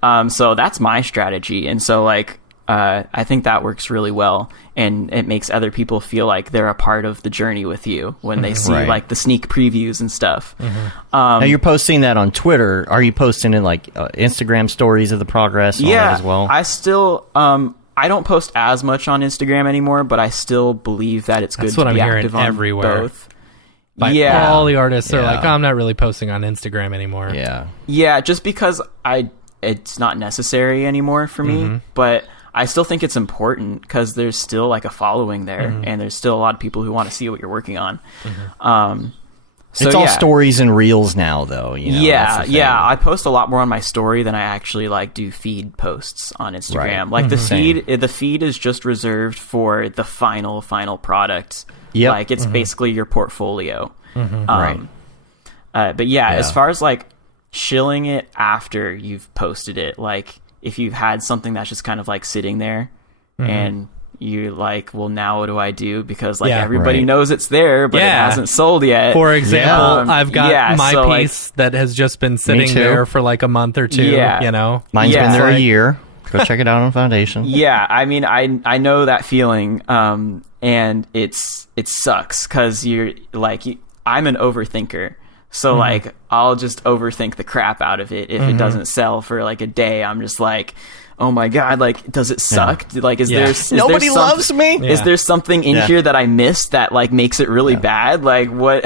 Right. So that's my strategy. And so like, I think that works really well, and it makes other people feel like they're a part of the journey with you when they see like the sneak previews and stuff. Now you're posting that on Twitter. Are you posting in like Instagram stories of the progress and all that as well? I still I don't post as much on Instagram anymore, but I still believe that it's That's good what to I'm be hearing active on everywhere. both. By all the artists are Yeah. like, oh, I'm not really posting on Instagram anymore. Yeah, just because it's not necessary anymore for me, but I still think it's important because there's still like a following there, and there's still a lot of people who want to see what you're working on. So it's all stories and reels now, though. You know, that's the thing. I post a lot more on my story than I actually like do feed posts on Instagram. Like the feed is just reserved for the final product. Yep. Like it's basically your portfolio. Right. But yeah, as far as like shilling it after you've posted it, like if you've had something that's just kind of like sitting there and you like, well, now what do I do? Because like Yeah. everybody Right. knows it's there, but it Yeah. hasn't sold yet. For example, Yeah. I've got Yeah, my so, like- piece that has just been sitting too. there for like a month or two. Yeah. You know, Mine's Yeah. been there a Like- year. Go check it out on Foundation. Yeah, I mean, I know that feeling, and it sucks because you're like, I'm an overthinker, so like I'll just overthink the crap out of it. If it doesn't sell for like a day, I'm just like, oh my god, like, does it suck? Like, is Yeah. there is Nobody there some- loves me. Yeah. Is there something in Yeah. here that I missed that like makes it really bad? Like what?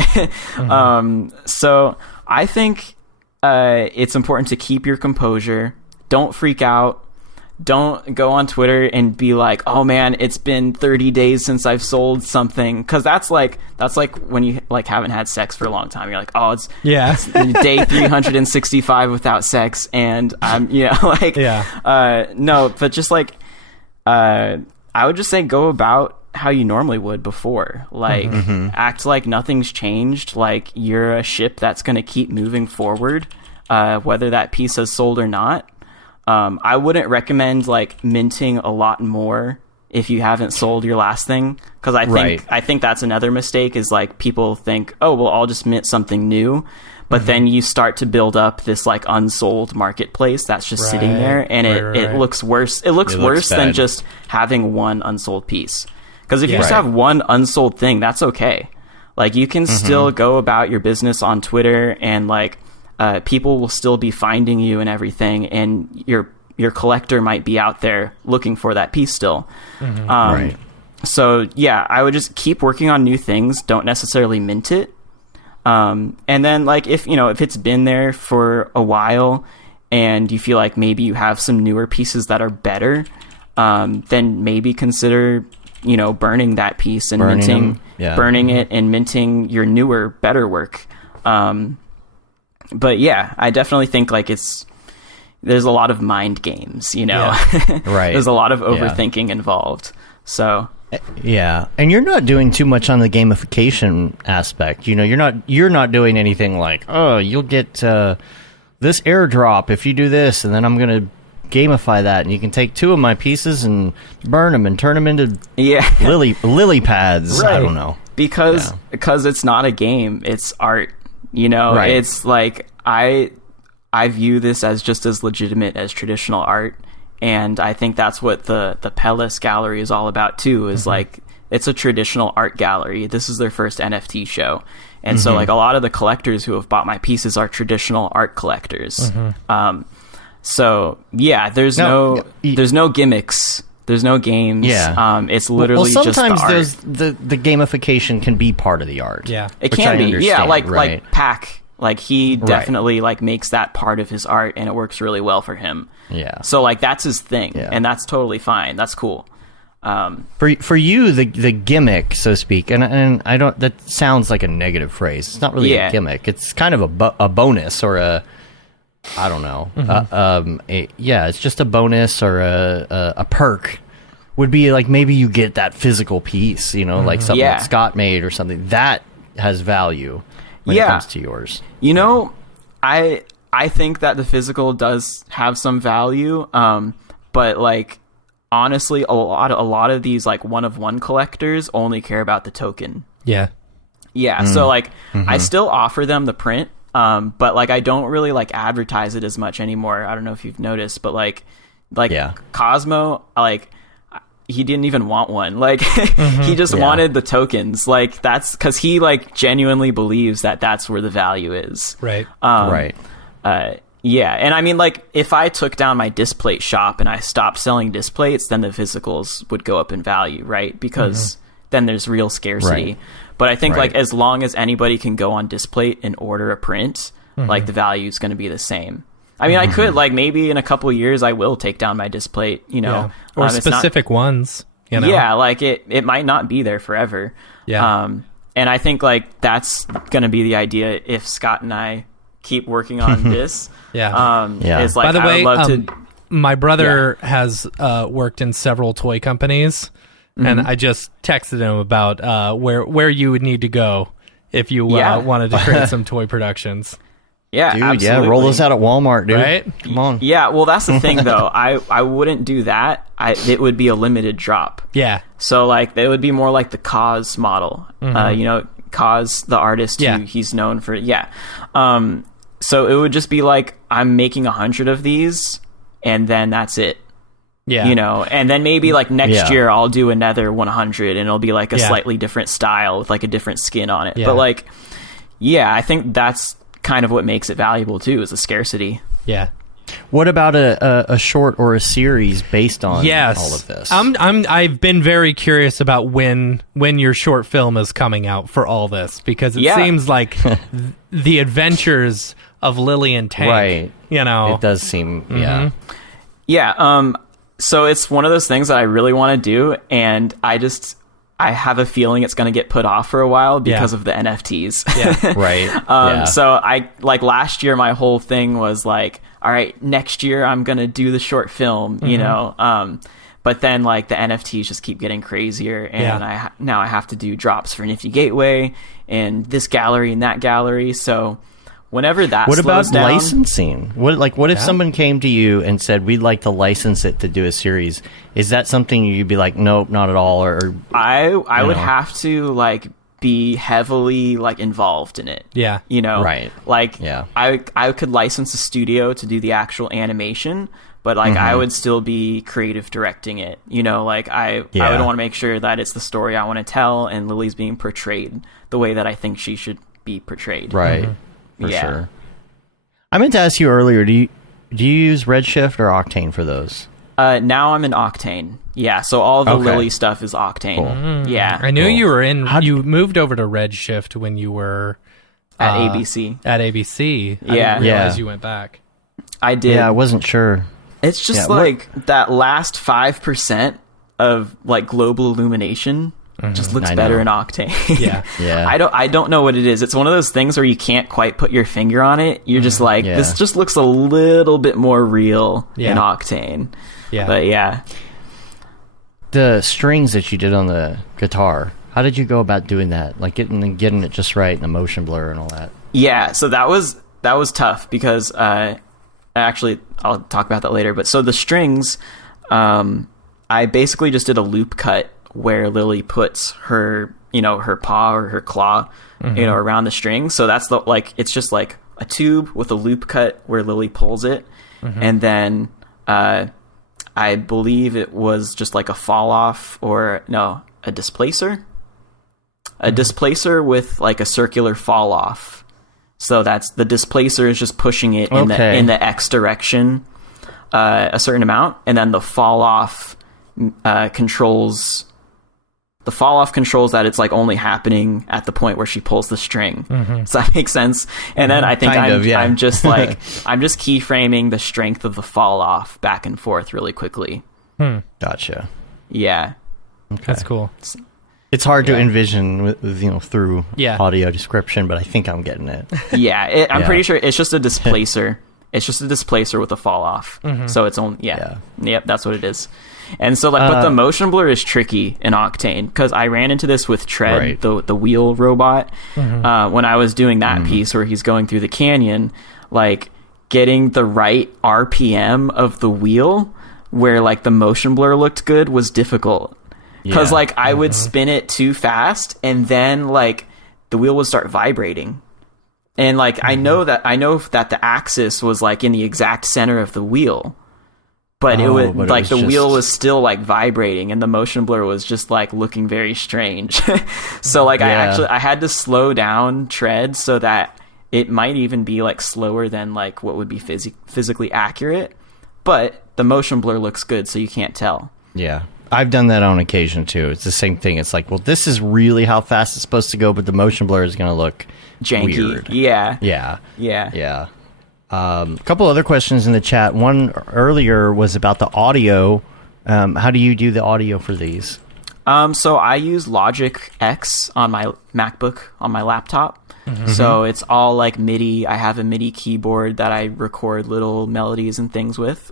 So I think it's important to keep your composure. Don't freak out. Don't go on Twitter and be like, oh man, it's been 30 days since I've sold something. Cause that's like when you like haven't had sex for a long time. You're like, oh, it's yeah, day 365 without sex. And I'm, like, no, but just like, I would just say go about how you normally would before. Like, act like nothing's changed. Like you're a ship that's going to keep moving forward, whether that piece has sold or not. I wouldn't recommend like minting a lot more if you haven't sold your last thing, because I think that's another mistake is like people think, oh well, I'll just mint something new, but then you start to build up this like unsold marketplace that's just sitting there, and it looks worse. It looks worse than bad. just having one unsold piece. Because if you just Right. have one unsold thing, that's okay. Like you can still go about your business on Twitter, and like people will still be finding you and everything, and your collector might be out there looking for that piece still. Right. So yeah, I would just keep working on new things. Don't necessarily mint it. And then like if it's been there for a while and you feel like maybe you have some newer pieces that are better, then maybe consider burning that piece and Burning minting them. Yeah. burning it and minting your newer, better work. But yeah, I definitely think like there's a lot of mind games, Right. There's a lot of overthinking involved. So Yeah, and you're not doing too much on the gamification aspect. You're not doing anything like, oh, you'll get this airdrop if you do this, and then I'm gonna gamify that, and you can take 2 of my pieces and burn them and turn them into lily pads. I don't know, because it's not a game, it's art. Right. It's like I view this as just as legitimate as traditional art. And I think that's what the Pellis gallery is all about too, is like, it's a traditional art gallery. This is their first NFT show. And so like a lot of the collectors who have bought my pieces are traditional art collectors. So yeah, there's no gimmicks. There's no games. Yeah. It's literally well, just the art. sometimes the gamification can be part of the art. Yeah. It which can I be. Yeah, understand, like right. Pac. Like he definitely like makes that part of his art, and it works really well for him. Yeah. So like that's his thing, Yeah. and that's totally fine. That's cool. For you, the gimmick, so to speak, and I don't. That sounds like a negative phrase. It's not really a gimmick. It's kind of a bonus or a. I don't know. It's just a bonus or a perk. Would be like maybe you get that physical piece, like something that Scott made or something that has value when it comes to yours. I think that the physical does have some value, but like honestly, a lot of these like one-of-one collectors only care about the token. Yeah. Yeah, so like I still offer them the print, but like I don't really like advertise it as much anymore. I don't know if you've noticed, but like Cosmo, like he didn't even want one. Like he just wanted the tokens. Like that's because he like genuinely believes that that's where the value is. Right. Right. Yeah, and I mean, like, if I took down my displate shop and I stopped selling displates, then the physicals would go up in value, right? Because then there's real scarcity. Right. But I think, Right. like, as long as anybody can go on displate and order a print, like, the value is going to be the same. I mean, I could, like, maybe in a couple of years, I will take down my displate, Yeah. Or it's not- specific ones. Yeah, like, it might not be there forever. Yeah. And I think, like, that's going to be the idea if Scott and I keep working on this. Yeah. Is like, By the I way, would love to. my brother has worked in several toy companies, and I just texted him about where you would need to go if you wanted to create some toy productions. Yeah, Dude, absolutely. yeah, roll those out at Walmart, dude. Right? Come on. Yeah, well, that's the thing, though. I wouldn't do that. It would be a limited drop. Yeah. So, like, it would be more like the Cause model. Cause, the artist Yeah. who he's known for. Yeah. So it would just be like, I'm making 100 of these, and then that's it. Yeah. And then maybe like next Yeah. year I'll do another 100, and it'll be like a Yeah. slightly different style with like a different skin on it. Yeah. But like, yeah, I think that's kind of what makes it valuable too, is the scarcity. Yeah. What about a short or a series based on Yes. all of this? I've been very curious about when your short film is coming out for all this, because it Yeah. seems like the adventures of Lily and Tank. Right. It It does seem, yeah. Yeah. So it's one of those things that I really want to do, and I have a feeling it's going to get put off for a while because of the NFTs. Yeah. Right. Yeah. So I like last year, my whole thing was like, all right, next year I'm going to do the short film, but then like the NFTs just keep getting crazier, and now I have to do drops for Nifty Gateway and this gallery and that gallery. So whenever that What about slows down, licensing? What if someone came to you and said, we'd like to license it to do a series? Is that something you'd be like, nope, not at all? Or I would have to like be heavily like involved in it. Yeah. Right. Like, Yeah. I could license a studio to do the actual animation, but like I would still be creative directing it. Like I would want to make sure that it's the story I want to tell, and Lily's being portrayed the way that I think she should be portrayed. right. For Yeah. sure. I meant to ask you earlier, do you use Redshift or Octane for those? Now I'm in Octane. Yeah, so all the Okay. Lily stuff is Octane. Yeah. I knew Cool. you were in. You moved over to Redshift when you were At ABC. At ABC. I Yeah. didn't realize Yeah. you went back. I did. Yeah, I wasn't sure. It's just Yeah, like that last 5% of like global illumination just looks I better know. in Octane. Yeah. Yeah. I don't know what it is. It's one of those things where you can't quite put your finger on it. You're just like, Yeah. this just looks a little bit more real Yeah. in Octane. Yeah. But yeah. The strings that you did on the guitar, how did you go about doing that? Like getting it just right and the motion blur and all that? Yeah, so that was tough because actually I'll talk about that later. But so the strings, I basically just did a loop cut where Lily puts her her paw or her claw around the string. So that's it's just like a tube with a loop cut where Lily pulls it, and then I believe it was just like a fall off a displacer. A displacer with like a circular fall off. So that's the displacer is just pushing it in the X direction a certain amount, and then the fall off controls that it's like only happening at the point where she pulls the string. Does that make sense? And then I think I'm just like I'm just keyframing the strength of the fall off back and forth really quickly. Gotcha. Yeah. Okay. That's cool. It's hard to envision with through Yeah. audio description, but I think I'm getting it. Yeah, I'm Yeah. pretty sure it's just a displacer. It's just a displacer with a fall off. So it's only yep, that's what it is. And so but the motion blur is tricky in Octane because I ran into this with Tread, Right. the wheel robot, when I was doing that piece where he's going through the canyon, like getting the right RPM of the wheel where like the motion blur looked good was difficult. Because Yeah. like I would spin it too fast, and then like the wheel would start vibrating, and like I know that the axis was like in the exact center of the wheel, but it would but it like was the just- wheel was still like vibrating, and the motion blur was just like looking very strange. So like Yeah. I had to slow down Tread so that it might even be like slower than like what would be physically accurate, but the motion blur looks good, so you can't tell. Yeah. I've done that on occasion too. It's the same thing. It's like, well, this is really how fast it's supposed to go, but the motion blur is going to look Janky. weird. Yeah. Yeah. Yeah. Yeah. A couple other questions in the chat. One earlier was about the audio. How do you do the audio for these? So I use Logic X on my MacBook on my laptop. So it's all like MIDI. I have a MIDI keyboard that I record little melodies and things with.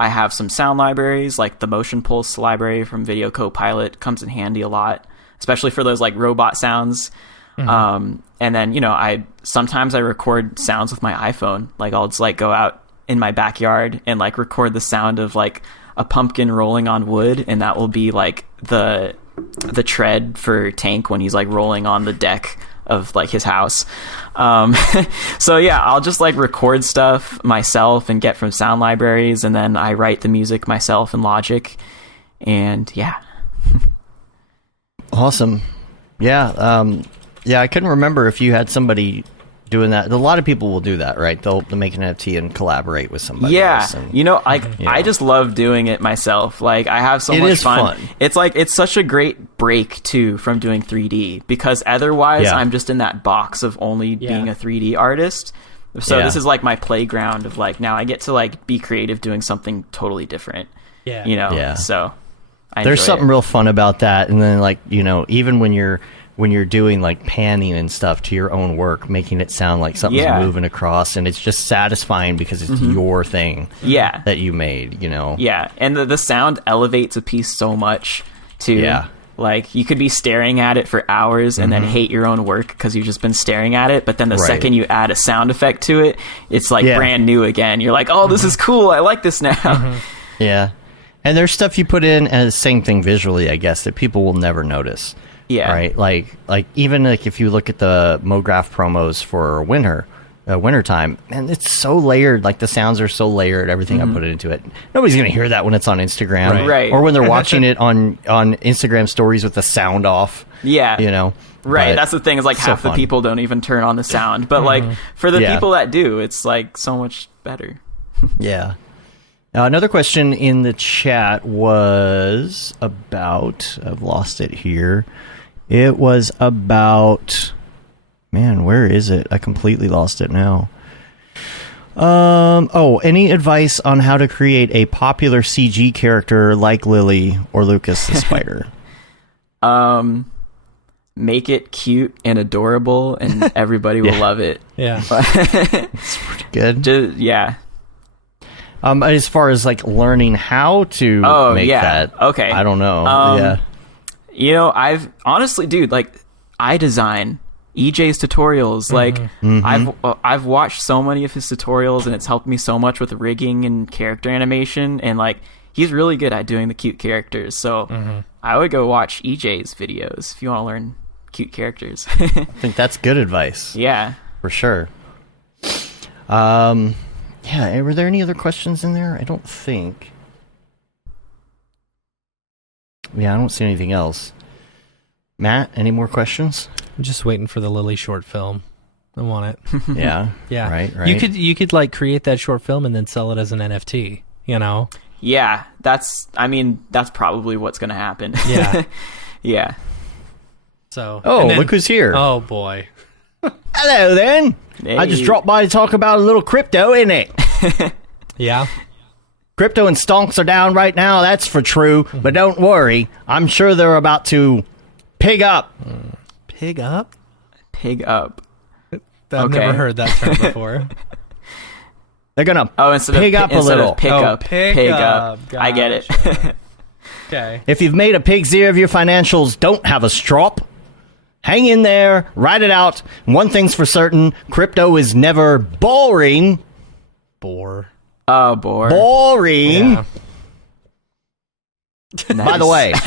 I have some sound libraries, like the Motion Pulse library from Video Copilot comes in handy a lot, especially for those like robot sounds. And then, sometimes I record sounds with my iPhone. Like I'll just like go out in my backyard and like record the sound of like a pumpkin rolling on wood, and that will be like the tread for Tank when he's like rolling on the deck of like his house. So yeah, I'll just like record stuff myself and get from sound libraries, and then I write the music myself in Logic, and yeah. Awesome. Yeah. Yeah, I couldn't remember if you had somebody doing that. A lot of people will do that, right? They'll make an NFT and collaborate with somebody else. And, I just love doing it myself. Like I have so much fun. It's like it's such a great break too from doing 3D, because otherwise I'm just in that box of only being a 3D artist. So this is like my playground of like, now I get to like be creative doing something totally different. Yeah. So there's something real fun about that. And then like, even when you're doing like panning and stuff to your own work, making it sound like something's moving across, and it's just satisfying because it's your thing that you made, Yeah, and the sound elevates a piece so much too. Yeah. Like you could be staring at it for hours and then hate your own work because you've just been staring at it, but then the second you add a sound effect to it, it's like brand new again. You're like, oh, this is cool. I like this now. Yeah. And there's stuff you put in as same thing visually, I guess, that people will never notice. Yeah. Right. Like even like if you look at the Mograph promos for wintertime, and it's so layered. Like the sounds are so layered. Everything I put into it. Nobody's gonna hear that when it's on Instagram, Right. Or when they're watching it on Instagram stories with the sound off. Yeah. Right. But That's the thing. Is like so half the fun. people don't even turn on the sound, but like for the people that do, it's like so much better. Yeah. Another question in the chat was about, I've lost it here. It was about, man, where is it? I completely lost it now. Any advice on how to create a popular CG character like Lily or Lucas the Spider? Make it cute and adorable, and everybody will love it. Yeah. It's pretty good. Yeah. As far as like learning how to make that, okay, I don't know. I've honestly, dude, like I design EJ's tutorials. Like I've watched so many of his tutorials, and it's helped me so much with rigging and character animation, and like he's really good at doing the cute characters. So I would go watch EJ's videos if you want to learn cute characters. I think that's good advice. Yeah, for sure. Yeah, were there any other questions in there? I don't think. Yeah, I don't see anything else. Matt, any more questions? I'm just waiting for the Lily short film. I want it. Yeah. Yeah. Right. You could like create that short film and then sell it as an NFT, Yeah, that's probably what's going to happen. Yeah. Yeah. So. Look who's here. Oh boy. Hello then. Hey. I just dropped by to talk about a little crypto, isn't it? Yeah. Crypto and stonks are down right now, that's for true. But don't worry, I'm sure they're about to pig up. Pig up? Pig up. I've never heard that term before. They're gonna pig up a little. Pick up. Gotcha. I get it. Okay. If you've made a pig's ear of your financials, don't have a strop. Hang in there, ride it out. One thing's for certain, crypto is never boring. Bore. Oh, boring. Boring. Yeah. Nice.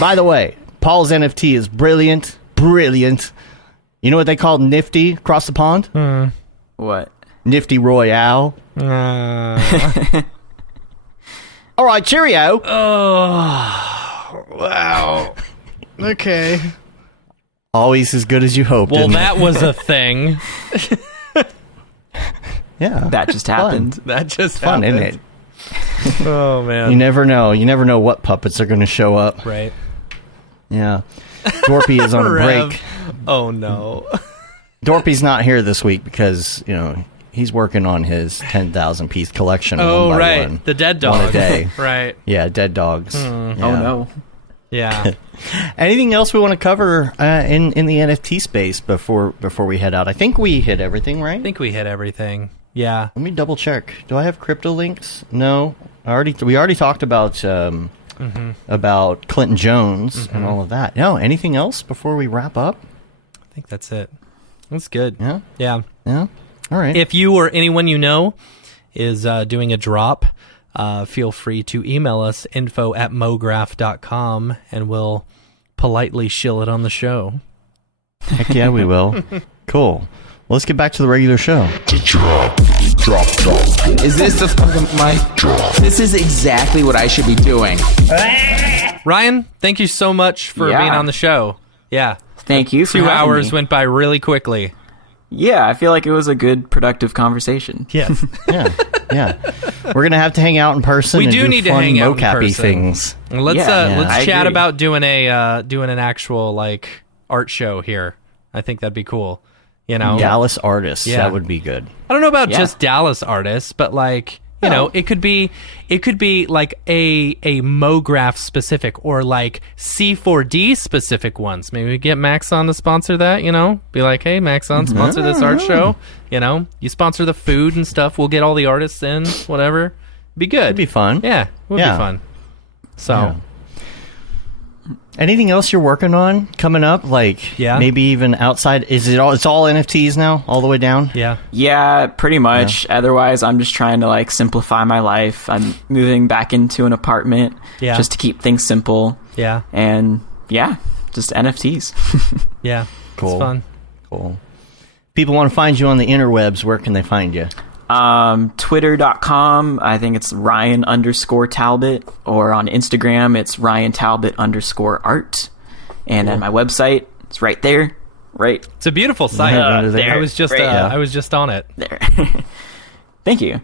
By the way, Paul's NFT is brilliant. Brilliant. You know what they call Nifty across the pond? What? Nifty Royale. All right, cheerio. Oh, wow. Okay. Always as good as you hoped. Well, isn't it? that was a thing. Yeah. That just happened. That just Fun, happened. isn't it? Oh, man. You never know. You never know what puppets are going to show up. Right. Yeah. Dorpy is on a Rev. break. Oh, no. Dorpy's not here this week because, he's working on his 10,000 piece collection. Oh, one by right. one. The dead dog. One a day. Right. Yeah, dead dogs. Oh, no. Yeah. Anything else we want to cover in the NFT space before we head out? I think we hit everything, right? I think we hit everything. Yeah. Let me double check. Do I have crypto links? No. We already talked about Clinton Jones and all of that. No. Anything else before we wrap up? think that's it. That's good. Yeah. Yeah. Yeah. All right. If you or anyone you know is doing a drop, feel free to email us info@mograph.com and we'll politely shill it on the show. Heck yeah, we will. Cool. Well, let's get back to the regular show. Is this the fucking mic? This is exactly what I should be doing. Ryan, thank you so much for Yeah. being on the show. Yeah. Thank you for 2 having hours me. went by really quickly. Yeah, I feel like it was a good, productive conversation. Yes. Yeah. Yeah. We're going to have to hang out in person We and do need to fun hang out in mocap-y person. things. Let's Yeah, let's I chat agree. about doing an actual like art show here. I think that'd be cool. You know, Dallas artists. Yeah. That would be good. I don't know about Yeah. just Dallas artists, but like you know, it could be like a Mograph specific or like C4d specific ones. Maybe we get Maxon to sponsor that. You know, be like, hey, Maxon, sponsor this art show. You know, you sponsor the food and stuff. We'll get all the artists in. Whatever, be good. It'd be fun. Yeah, would Yeah. be fun. So. Yeah. Anything else you're working on coming up? Like, Yeah. maybe even outside? Is it all? It's all NFTs now, all the way down. Yeah. Yeah, pretty much. Otherwise, I'm just trying to like simplify my life. I'm moving back into an apartment Yeah. just to keep things simple. Yeah. And yeah, just NFTs. Yeah. Cool. It's fun. Cool. People want to find you on the interwebs. Where can they find you? Twitter.com, I think it's Ryan_Talbot, or on Instagram, it's Ryan Talbot_art. And then my website, it's right there. Right It's a beautiful site. there. I was just Right. I was just on it. there. Thank you.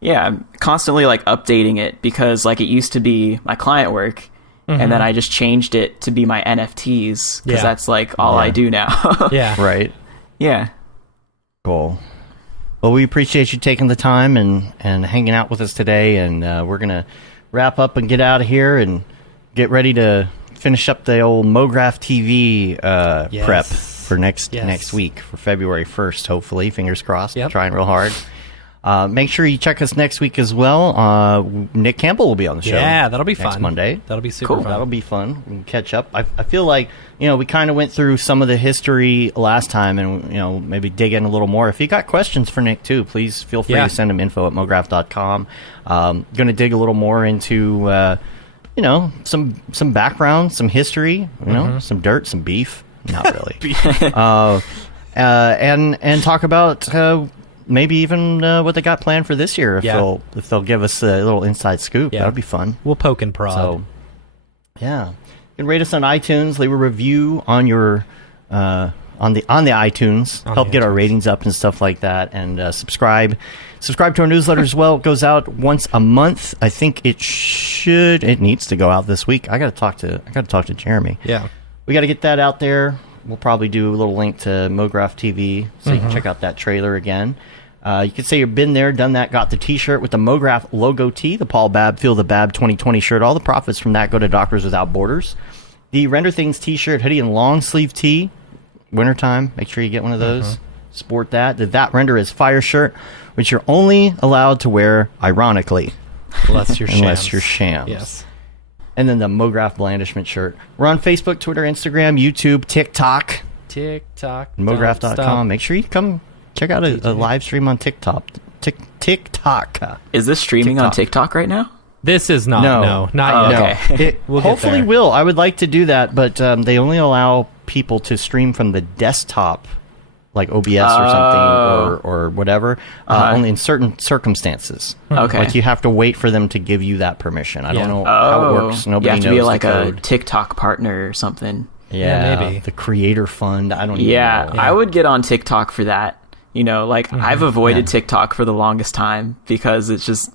Yeah, I'm constantly like updating it because like it used to be my client work. And then I just changed it to be my NFTs because Yeah. that's like all I do now. Yeah. Right. Yeah. Cool. Well, we appreciate you taking the time and hanging out with us today. And we're going to wrap up and get out of here and get ready to finish up the old Mograph TV Yes. prep for next week, for February 1st, hopefully. Fingers crossed. Yep. Trying real hard. Make sure you check us next week as well. Nick Campbell will be on the show. Yeah, that'll be next fun. Monday. That'll be super Cool. fun. That'll be fun. We can catch up. I feel like, we kind of went through some of the history last time and, maybe dig in a little more. If you got questions for Nick, too, please feel free to send him info@mograph.com. Going to dig a little more into, some background, some history, some dirt, some beef. Not really. And talk about maybe even what they got planned for this year. If they'll give us a little inside scoop, Yeah. that'd be fun. We'll poke and prod. So, yeah, you can rate us on iTunes, leave a review on your on the iTunes, help get our ratings up and stuff like that, and subscribe to our newsletter as well. It goes out once a month. I think it needs to go out this week. I got to talk to Jeremy. Yeah. We got to get that out there. We'll probably do a little link to Mograph TV so you can check out that trailer again. You could say you've been there, done that, got the T-shirt with the Mograph logo tee, the Paul Babb Feel the Bab 2020 shirt. All the profits from that go to Doctors Without Borders. The Render Things T-shirt, hoodie, and long sleeve tee. Wintertime, make sure you get one of those. Sport that. The That Render is Fire shirt, which you're only allowed to wear, ironically, Unless you're shams. Yes. And then the Mograph Blandishment shirt. We're on Facebook, Twitter, Instagram, YouTube, TikTok, TikTok. Mograph.com. Make sure you come check out a live stream on TikTok. TikTok. Is this streaming on TikTok right now? This is not. No, not yet. Okay. It We'll get hopefully there. will. I would like to do that, but they only allow people to stream from the desktop, like OBS or something or whatever, only in certain circumstances. Okay. Like you have to wait for them to give you that permission. I don't know how it works. Nobody you have to knows be like the a code. TikTok partner or something. Yeah, maybe. the Creator Fund. I don't even Yeah, know. I would get on TikTok for that. I've avoided TikTok for the longest time because it's just,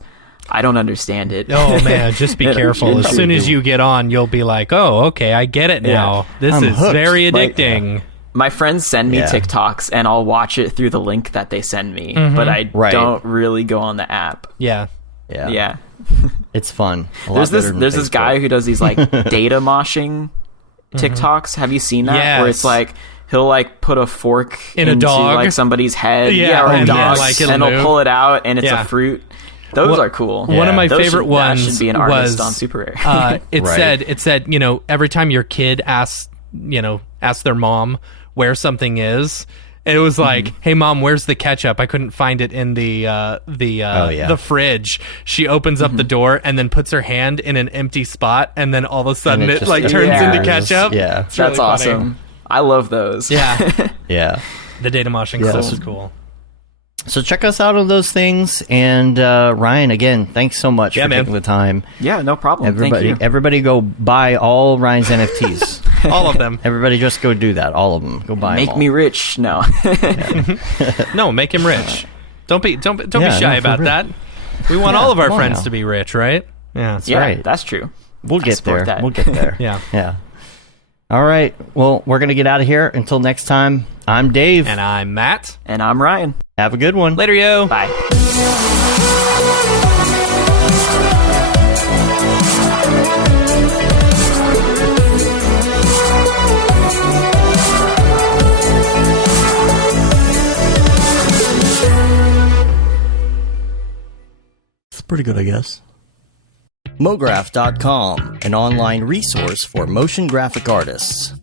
I don't understand it. Oh man, just be careful. As soon as you get on, you'll be like, "Oh, okay, I get it now. This I'm is hooked." very Like, addicting." My friends send me Yeah. TikToks and I'll watch it through the link that they send me, but I don't really go on the app. Yeah. Yeah. It's fun. A lot There's better than this Facebook. guy who does these like data moshing TikToks. Have you seen that? Where Yes. it's like he'll like put a fork In a into dog? like somebody's head, Yeah, or a and dog, then, like, it'll and he'll move. pull it out and it's Yeah. a fruit. Those are cool. One of my Those favorite that ones should be an artist was on Super Rare. It Right. said every time your kid asks their mom where something is. And it was like, hey mom, where's the ketchup? I couldn't find it in the fridge. She opens up the door and then puts her hand in an empty spot, and then all of a sudden it like turns into ketchup. Yeah, it's really that's awesome. funny. I love those. Yeah, yeah. The data moshing stuff is cool. So check us out on those things, and Ryan, again, thanks so much for taking the time. Yeah, no problem. Thank you. Everybody go buy all Ryan's NFTs. All of them. Everybody just go do that. All of them. Go buy them all. Make me rich. No. No, make him rich. Don't be shy about that. We want all of our friends to be rich, right? Yeah. That's right. That's true. We'll get there. That. We'll get there. Yeah. Yeah. All right. Well, we're going to get out of here. Until next time, I'm Dave. And I'm Matt. And I'm Ryan. Have a good one. Later, yo. Bye. It's pretty good, I guess. Mograph.com, an online resource for motion graphic artists.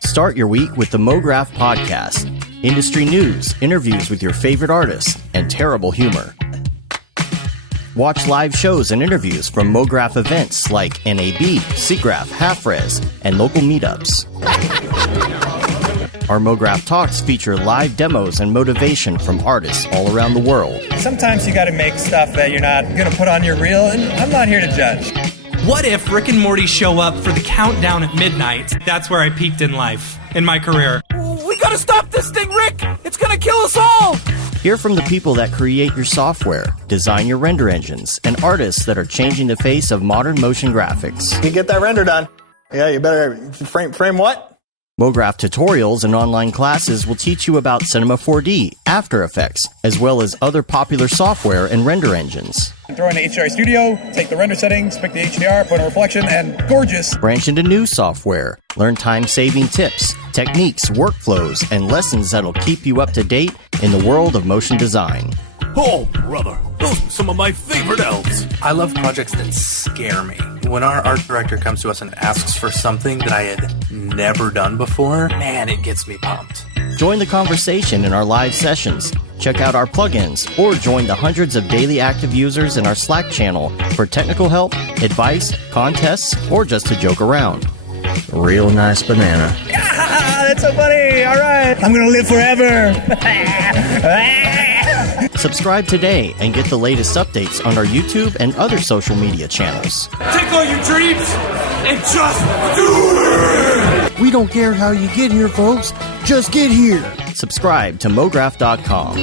Start your week with the Mograph podcast. Industry news, interviews with your favorite artists, and terrible humor. Watch live shows and interviews from Mograph events like NAB, SIGGRAPH, Half-Res, and local meetups. Our Mograph Talks feature live demos and motivation from artists all around the world. Sometimes you gotta make stuff that you're not gonna put on your reel, and I'm not here to judge. What if Rick and Morty show up for the countdown at midnight? That's where I peaked in life, in my career. We gotta stop this thing, Rick! It's gonna kill us all! Hear from the people that create your software, design your render engines, and artists that are changing the face of modern motion graphics. You get that render done. Yeah, you better frame what? Mograph tutorials and online classes will teach you about Cinema 4D, After Effects, as well as other popular software and render engines. Throw in the HDR Studio, take the render settings, pick the HDR, put in a reflection, and gorgeous. Branch into new software. Learn time-saving tips, techniques, workflows, and lessons that'll keep you up to date in the world of motion design. Oh, brother, those are some of my favorite elves. I love projects that scare me. When our art director comes to us and asks for something that I had never done before, man, it gets me pumped. Join the conversation in our live sessions. Check out our plugins, or join the hundreds of daily active users in our Slack channel for technical help, advice, contests, or just to joke around. Real nice banana. Ah, that's so funny. All right. I'm going to live forever. Subscribe today and get the latest updates on our YouTube and other social media channels. Take all your dreams and just do it! We don't care how you get here, folks. Just get here. Subscribe to Mograph.com.